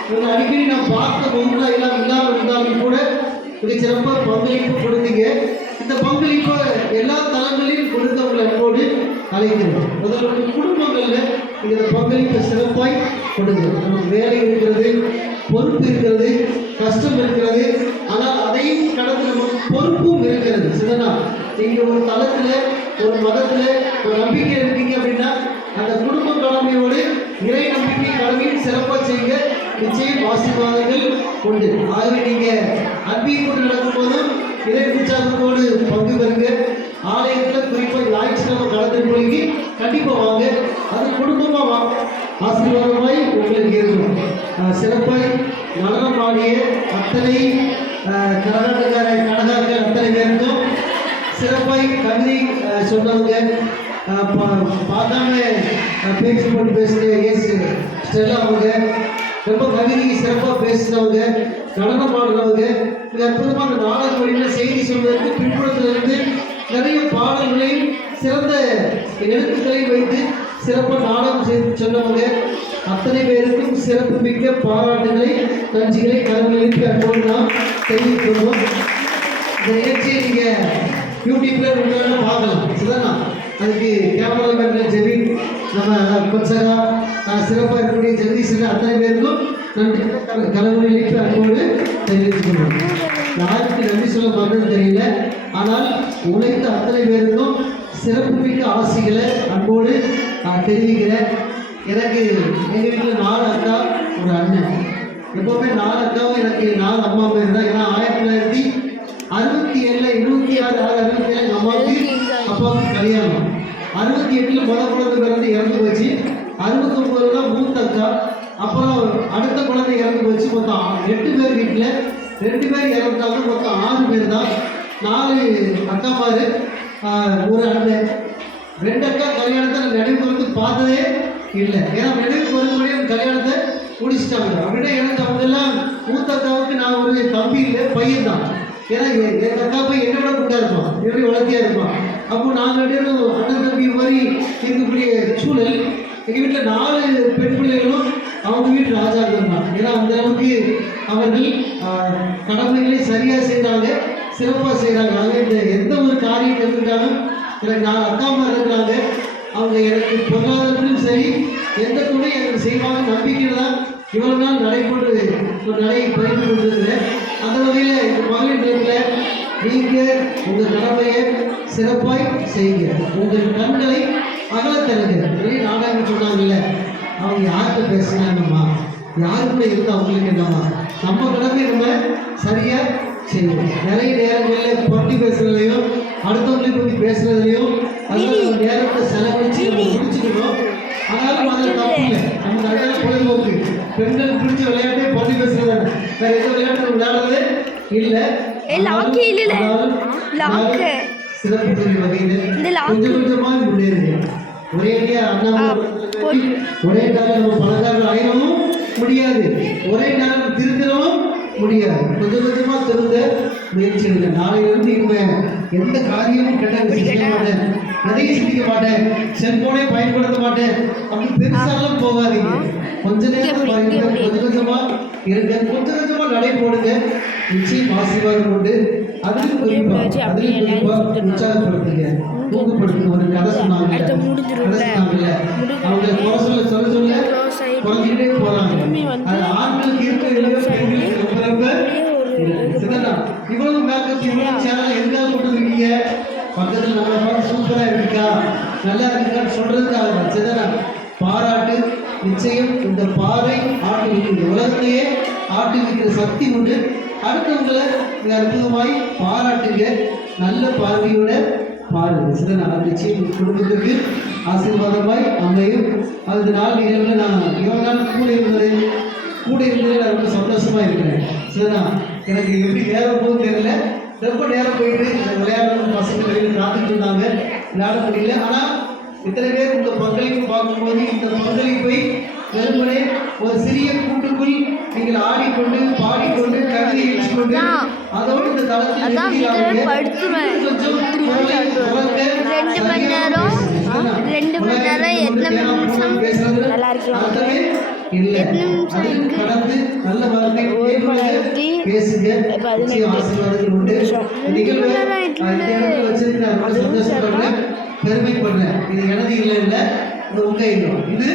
இவங்க அடிக்கடி நான் பார்த்த பொருளாக எல்லாம் இல்லாமல் இருந்தாலும் கூட மிக சிறப்பாக பங்களிப்பு கொடுத்தீங்க. இந்த பங்களிப்பை எல்லா தளங்களிலும் கொடுத்தவங்களை அன்போடு அழைக்கிறோம். முதல்ல குடும்பங்களில் இந்த பங்களிப்பை சிறப்பாய் கொடுங்க. நமக்கு வேலை இருக்கிறது, பொறுப்பு இருக்கிறது, கஷ்டம் இருக்கிறது. ஆனால் அதையும் கடந்து நமக்கு பொறுப்பும் இருக்கிறது. சரிதானா? நீங்கள் ஒரு தளத்தில் ஒரு மதத்தில் ஒரு நம்பிக்கை இருக்கீங்க அப்படின்னா அந்த குடும்ப கடமையோடு இறை நம்பிக்கை கடமையும் சிறப்பாக செய்ய நிச்சயம் ஆசீர்வாதங்கள் உண்டு. ஆகவே நீங்கள் அன்பின் கொண்டு நடக்கும்போதும் இறை உற்சாகத்தோடு பங்கு பெறுங்க. ஆலயத்தில் குறிப்பாக ஞாயிற்றுக்கிழமை கலந்து போய் கண்டிப்பாக வாங்க. அது குடும்பமாக வாங்க. ஆசீர்வாதமாய் உங்களுக்கு இருக்கும். சிறப்பாய் நடனம் ஆடிய அத்தனை கரகாட்டக்கார அத்தனை பேருக்கும் சிறப்பாய் கவிதை சொன்னவங்க, பார்க்காம பேச்சு போட்டு பேசுகிற ஸ்டெல்லா அவங்க ரொம்ப கவிதைக்கு சிறப்பாக பேசினவங்க, நடனம் ஆடுறவங்க, மிக அற்புதமான நாடக வழியில் செய்தி சொல்வதற்கு பின்புறத்திலிருந்து நிறைய பாடல்களையும் சிறந்த எழுத்துக்களையும் வைத்து சிறப்பாக நாடகம் செய்து சொன்னவங்க அத்தனை பேருக்கும் சிறப்பு மிக்க பாராட்டுகளை நன்றிகளை கடவுளுக்கு அன்போடு நாம் தெரிவிக்கிறோம். இந்த நிகழ்ச்சியை நீங்கள் யூடியூப்பில் உங்களால் பார்க்கலாம். சரிதானா? அதுக்கு கேமராமேன் ஜெபின், நம்ம கொச்சகா, சிறப்பாக இருக்கக்கூடிய ஜெகதீஷன் அத்தனை பேருக்கும் நன்றி கடவுளுக்கு அன்போடு தெரிவித்துக்கணும். யாருக்கு நன்றி சொல்ல பண்ணுறது தெரியல. ஆனால் உழைத்த அத்தனை பேருக்கும் சிறப்புமிக்க ஆசைகளை அன்போடு நான் தெரிவிக்கிறேன். எனக்கு எங்கள் வீட்டில் 4 அக்கா ஒரு அண்ணன். எப்போவுமே 4 அக்காவும் எனக்கு 4 அம்மா பேர் தான். ஏன்னா 1967 26/6/67 எங்கள் அம்மாவுக்கு அப்பாவுக்கு கல்யாணம். 68 முதல் குழந்தை பிறந்து இறந்து போச்சு. 69 தான் மூத்த அக்கா. அப்புறம் அடுத்த குழந்தை இறந்து போச்சு. மொத்தம் 8 பேர் வீட்டில் 2 பேர் இறந்தாங்க. மொத்தம் 6 பேர் தான். 4 அக்காமாரு ஒரு அண்ணன். 2 அக்கா கல்யாணத்தை நான் நினைவுக்கு வந்து பார்த்ததே இல்லை. ஏன்னா நினைவுக்கு வரும்படியே கல்யாணத்தை முடிச்சுட்டாங்க. அப்படின்னா எனக்கு அவங்கெல்லாம் மூத்த அக்காவுக்கு நான் ஒரு தம்பி இல்லை, பையன் தான். ஏன்னா எங்கள் அக்கா போய் என்னோட கூட்டா இருப்பான், எப்படி வளர்த்தியா இருப்பான். அப்போ நாங்கள் 2 பேரும் அண்ணன் தம்பி மாதிரி இருக்கக்கூடிய சூழல். எங்கள் வீட்டில் 4 பெண் பிள்ளைகளும் அவங்க வீட்டு ராஜாக்கள் தான். ஏன்னா அந்த அளவுக்கு அவர்கள் கடமைகளை சரியாக செய்கிறாங்க, சிறப்பாக செய்கிறாங்க. ஆக இந்த எந்த ஒரு காரியம் எடுத்துக்கிட்டாலும் எனக்கு 4 அக்காமா இருக்கிறாங்க. அவங்க எனக்கு பொருளாதாரத்திலும் சரி எந்த துணை எனக்கு செய்வாங்க நம்பிக்கையில் தான் இவ்வளோ நாள் நடைபெற்று ஒரு நடையை பயிர்ந்து கொண்டிருக்கிறேன். அந்த வகையில் இந்த மகளிர் தினத்தில் நீங்கள் உங்கள் கடமையை சிறப்பாய் செய்யுங்க. உங்கள் கண்களை அகலத்தருங்க. நிறைய நாடகம் சொன்னாங்கல்ல, அவங்க யார்கிட்ட பேசுனாங்கம்மா, யாருக்குள்ள இருந்தால் அவங்களுக்கு என்னம்மா, நம்ம கடமை நம்ம சரியாக செய்வோம். நிறைய நேரங்களில் பற்றி பேசுகிறதையும் அடுத்தவங்களை பற்றி பேசுகிறதையும் அதெல்லாம் நேரத்தை செலவழித்து நம்ம பிடிச்சிக்கணும். ஆனாலும் அதில் தப்பு இல்லை. நம்ம நிறைய பொழுதுபோக்கு பெண்கள் பிடிச்ச விளையாட்டே பற்றி பேசுகிறதாங்க. வேறு எந்த விளையாட்டு விளையாடுறதே இல்லை. சிறப்பு வகையில் கொஞ்சம் கொஞ்சமாக முன்னேறுங்க. ஒரேடியா அண்ணாமலை ஒரே நாள் நம்ம பணக்காரர்கள் ஆயிரவும் முடியாது, ஒரே நாள் திருத்தவும் முடியாது. கொஞ்சம் கொஞ்சமா திருந்த முயற்சி எடுங்க. நாளையிலிருந்து இனிமே எந்த காரியமும் கெட்ட செய்ய மாட்டேன், எதையும் சிந்திக்க மாட்டேன், செல்போனே பயன்படுத்த மாட்டேன் அப்படி பெருசாலாம் போகாதீங்க. கொஞ்ச நேரம் பாருங்க, கொஞ்சம் கொஞ்சமா இருங்க, கொஞ்சம் கொஞ்சமா நடை போடுங்க. நிச்சயம் ஆசீர்வாதம் உண்டு. அதுக்கு குறிப்பா உற்சாகப்படுத்துங்க, ஊக்கப்படுத்துங்க. ஒரு கதை சொன்னாங்க, அவங்க குறை சொல்ல சொல்ல குறைஞ்சிட்டே போறாங்க. அது ஆண்களுக்கு இருக்க இல்லையோ பெண்களுக்கு ரொம்ப ரொம்ப இவ்வளவு மேக்கப் இவ்வளவு சேனல் எதுக்காக கொண்டு இருக்கீங்க? பக்கத்தில் நம்மளை பார்த்து சூப்பரா இருக்கா நல்லா இருக்கான்னு சொல்றதுக்காக சிதனா பாராட்டு. நிச்சயம் இந்த பாறை ஆட்டு வைக்கிற உலகத்தையே ஆட்டு வைக்கிற சக்தி உண்டு. அடுத்தவங்களை அற்புதமாய் பாராட்டுங்க, நல்ல பார்வையோட பாருங்க. சிதனா நிச்சயம் குடும்பத்துக்கு ஆசீர்வாதமாய் அமையும். அந்த நாள் நிகழ்வில் நான் இவ்வளவு நாள் கூட இருந்தது நான் ரொம்ப சந்தோஷமா இருக்கிறேன். சிதனா எனக்கு எப்படி நேரம் போகும் தெரியல, ரொம்ப நேரம் போயிட்டு விளையாடணும் பசங்க வெளியில் காத்துட்டு இருந்தாங்க, விளையாட முடியல. ஆனால் இத்தனை பேர் உங்கள் பங்களிப்பு பார்க்கும்போது இந்த பங்களிப்பை வெறுமனே ஒரு சிறிய கூட்டுக்குள் நீங்கள் ஆடிக்கொண்டு பாடிக்கொண்டு கவிதை எழுச்சிக்கொண்டு அதோடு இந்த தளத்தில் கொஞ்சம் 2 மணி நேரம் எத்தனை நிமிஷம் நல்லா அர்த்தமே இல்லை. அதில் கடந்து நல்ல வார்த்தை பேசுங்க, ஆசீர்வாதங்கள் உண்டு. நிகழ்வு வச்சிருக்க ரொம்ப சந்தோஷப்படுறேன், பெருமைப்படுறேன். இது எனது இல்லை இல்லை, இது உங்க இல்லம். இது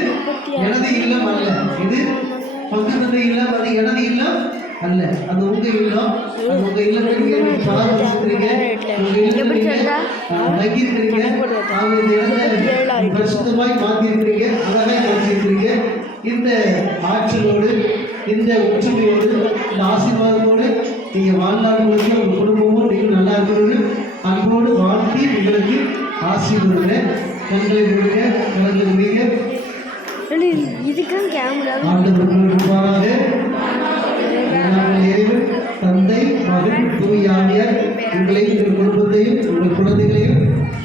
எனது இல்லம் அல்ல, இது பங்கு தந்தை இல்லம். அது எனது இல்லம் அல்ல, அது உங்க இல்லம். அது உங்க இல்லத்தை நீங்க பராமரிச்சிருக்கிறீங்க, உங்க இல்லத்தை நகிருக்கிறீங்க, அவங்க இடத்தை பரிசுத்தமாய் மாற்றிருக்கிறீங்க, அழகாய் வச்சிருக்கிறீங்க. இந்த ஆற்றலோடு இந்த ஒற்றுமையோடு இந்த ஆசீர்வாதத்தோடு நீங்கள் வாழ்நாள் முழுக்க உங்கள் குடும்பமும் நீங்கள் நல்லா இருக்கணும்னு அன்போடு வாழ்த்தி உங்களுக்கு ஆசீர்வாதம். கண்களை விடுங்க, கலந்து விடுங்க. இதுக்கும் கேமரா ஆண்டவராக இறைவன் தந்தை மகன் தூயாவியார் உங்களை உங்கள் குடும்பத்தையும் உங்கள் குழந்தைகளையும்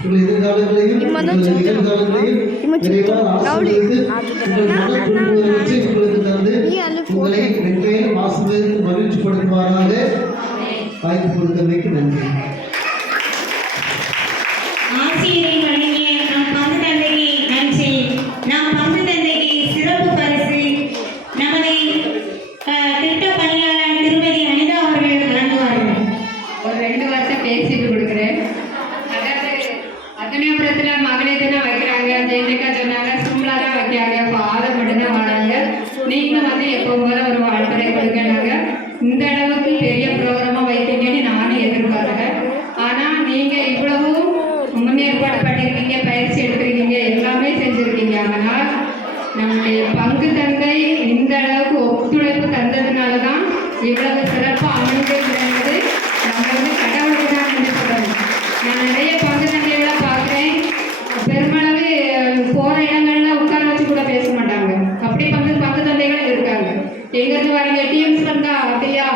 உங்கள் எதிர்காலங்களையும் உங்கள் நிகழ்காலங்களையும் இறைவன் ஆசீர்வதித்து உங்கள் மன குடும்பங்களை வச்சு உங்களுக்கு தந்து உங்களை வெற்றியும் ஆசீர்வதித்து மகிழ்ச்சிப்படுத்துவாராக. வாய்ப்பு கொடுத்தமைக்கு நன்றி. ஆசிரியரை வழங்கிய நம் பங்கு தந்தைக்கு நன்றி. நம் பங்கு தந்தைக்கு சிறப்பு பரிசு நமது திட்ட பணியாளர் திருமதி அனிதா அவர்கள் வழங்குவார்கள். ஒரு 2 வார்த்தை பேசிட்டு கொடுக்குறேன். அதாவது அத்தனைபுரத்தில் மகளிர் தினம் வைக்கிறாங்க, ஜெயந்திகா சொன்னாங்க, சிம்பிளாக தான் வைக்கிறாங்க, பாதம் மட்டும்தான் வாழாங்க. நீங்களும் வந்து எப்போ போல ஒரு வாழ்த்துறை கொடுக்கறாங்க. இந்த அளவுக்கு பெரிய ப்ரோக்ராமாக வைத்தீங்கன்னு நானும் எதிர்பார்க்குறேன். ஆனால் நீங்கள் இவ்வளவும் முன்னேற்பாடு பண்ணியிருக்கீங்க, பயிற்சி எடுத்துருக்கீங்க, எல்லாமே செஞ்சுருக்கீங்க. ஆனால் நம்முடைய பங்கு தந்தை இந்த அளவுக்கு ஒத்துழைப்பு தந்ததுனால தான் இவ்வளவு சிறப்பாக அமைந்திருக்கிறது. நம்ம வந்து கடவுளுக்கு தான் நன்றி சொல்லணும். நான் நிறைய பங்கு தந்தையெல்லாம் பார்க்குறேன், பெருமளவு போகிற இடங்கள்ல உட்கார வச்சு கூட பேச மாட்டாங்க. அப்படி பங்கு தந்தைகள் இருக்காங்க. எங்கேருந்து வரீங்க, டிஎம்ஸ் வந்தா அப்படியா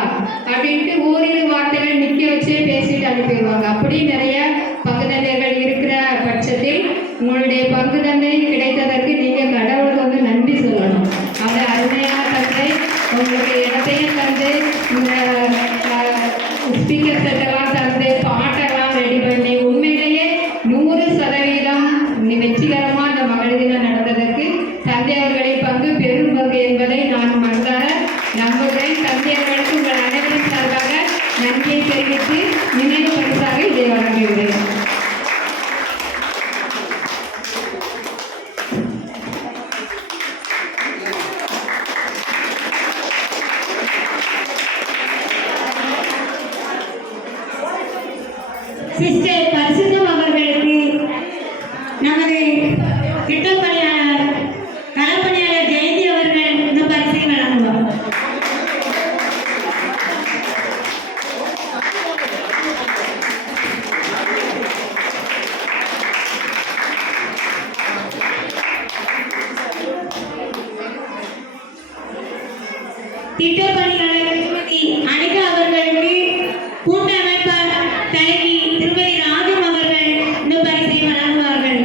அப்படின்ட்டு ஓரிரு வார்த்தைகள் நிற்க வச்சே பேசிட்டு அனுப்பிடுவாங்க. அப்படி நிறைய பங்கு தந்தைகள் இருக்கிற பட்சத்தில் உங்களுடைய பங்கு தந்தை கிடைத்ததற்கு நீங்கள் கடவுளுக்கு வந்து நன்றி சொல்லணும். அவர் அருமையான தந்தை, உங்களுக்கு இடத்தையும் தந்து இந்த ஸ்பீக்கர் செட்டெல்லாம் தந்து பாட்டெல்லாம் ரெடி பண்ணி உண்மையிலேயே 100% வெற்றிகரமாக இந்த மகளிர் தினம் நடந்ததற்கு தந்தை அவர்களின் பங்கு பெரும் பங்கு என்பதை நான் மனதார நம்புகிறேன். தந்தை அவர்களுக்கு உங்கள் அனைவரின் சார்பாக நன்றியை தெரிவித்து நினைவு பரிசாக இதை வழங்குகிறேன். சிஸ்டர் பரிசுத்தம் அவர்களுக்கு நமது திட்ட பணியாளர் களப்பணியாளர் ஜெயந்தி அவர்கள் இந்த பரிசை வழங்குவார். திட்ட பணியாளர் திருமதி அனிதா அவர்களுக்கு கூட்டமைப்பாளர் தலைவி திருமதி ராஜம் அவர்கள் இந்த பரிசை வழங்குவார்கள்.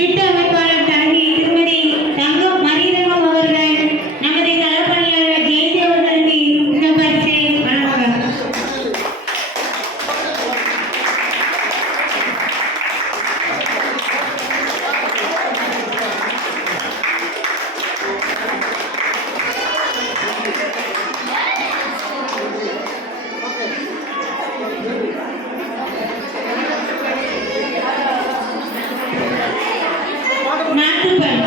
திட்ட அமைப்பாளர் தலைவி திருமதி தங்கம் மரியதங்கம் அவர்கள் நமது களப்பணியாளர் ஜெயந்தி அவர்களுக்கு இந்த பரிசை வழங்குவார். நாட்டுப்பண்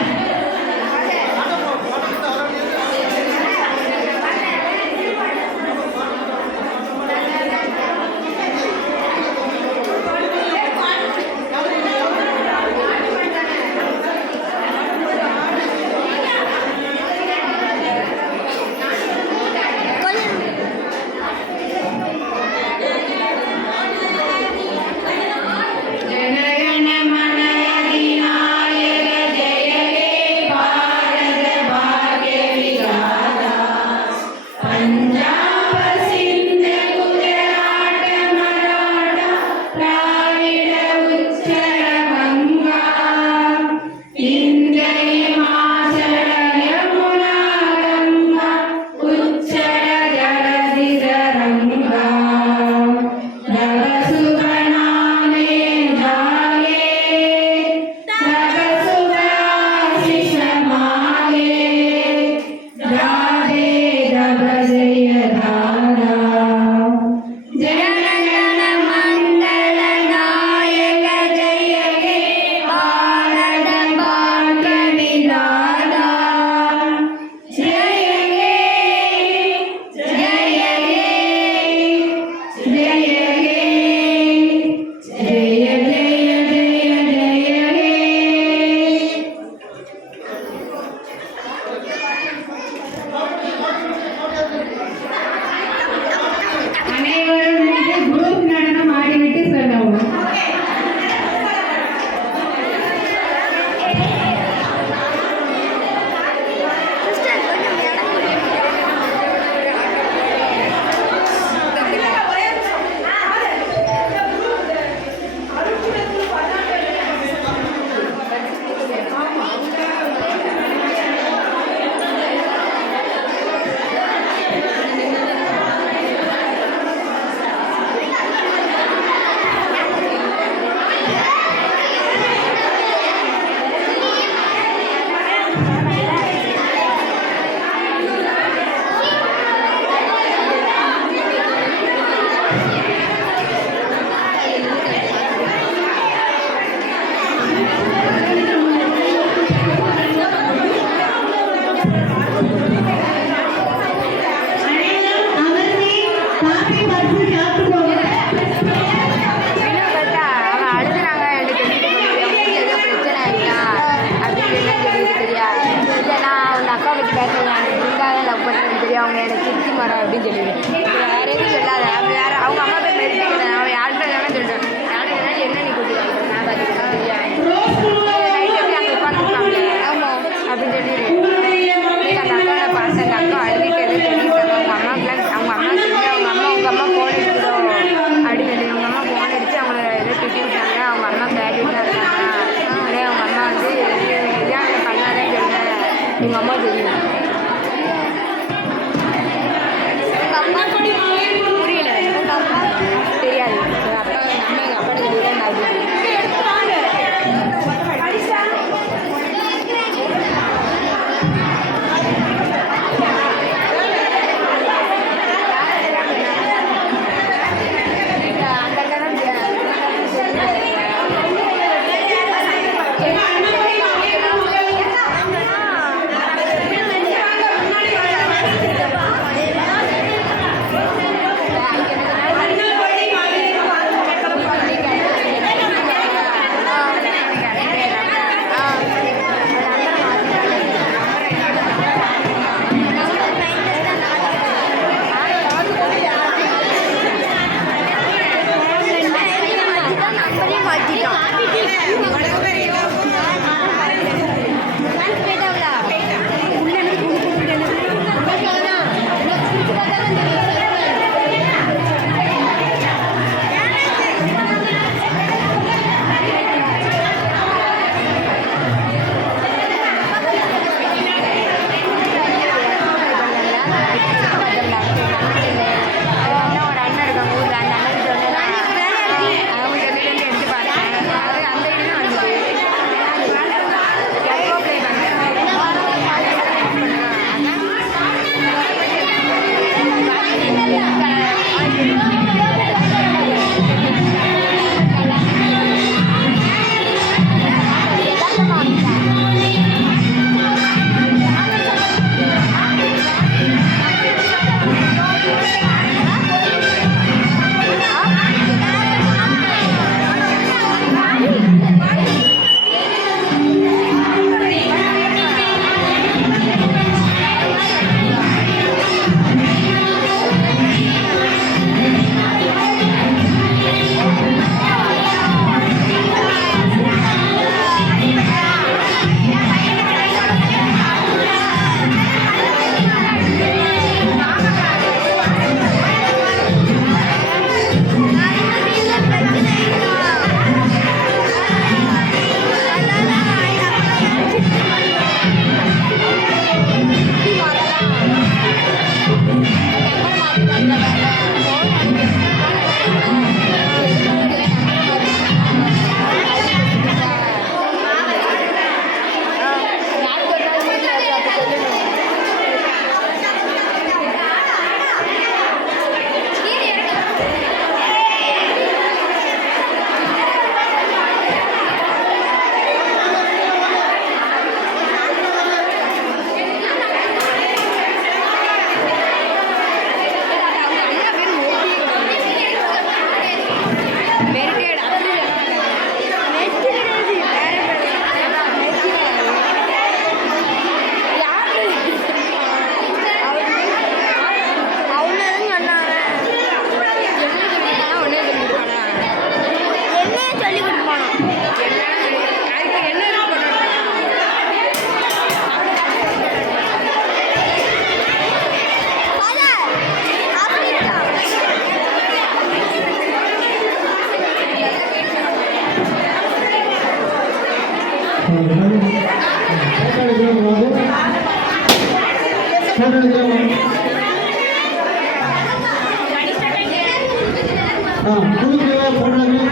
அனைவரும் குரூப் நடனம் ஆடிவிட்டு சொல்லவும். அவங்க எனக்கு திருச்சி மரம் அப்படின்னு சொல்லிடுவேன். வேற எதுவும் சொல்லாத. அவங்க யாரும் அவங்க அம்மா பேர் தெரிஞ்சுக்கல. அவன் யார்கிட்ட எல்லாமே சொல்லுவேன். யாருக்கு என்ன என்ன நீ கூட்டி நான் பார்த்துக்கிட்டேன் நைட் எப்படி அங்கே உட்காந்துருப்பாங்க ஆமாம் அப்படின்னு சொல்லிடுவேன். அந்த அக்காவை பார்த்த அந்த அக்கா அழுதுட்டு எதுவும் சொல்லியிருக்காங்க. அவங்க அம்மாவுக்குலாம் அவங்க அம்மா சொல்லி உங்கள் அம்மா ஃபோன் எடுத்துடும் அப்படின்னு சொல்லி உங்கள் அம்மா ஃபோன் எடுத்து அவங்கள எதோ திட்டி விட்டாங்க. அவங்க அம்மா பேக்கிட்டாக இருக்காங்க. அதே அவங்க அம்மா வந்து இதான் பண்ணாதே சொல்லுவேன். எங்கள் அம்மா தெரியும். புரியல தெரியாது. அப்பா நம்ம எங்கள் அப்பாட்ட சொல்லிடுவேன். கொடுக்குறவா போடுறாங்க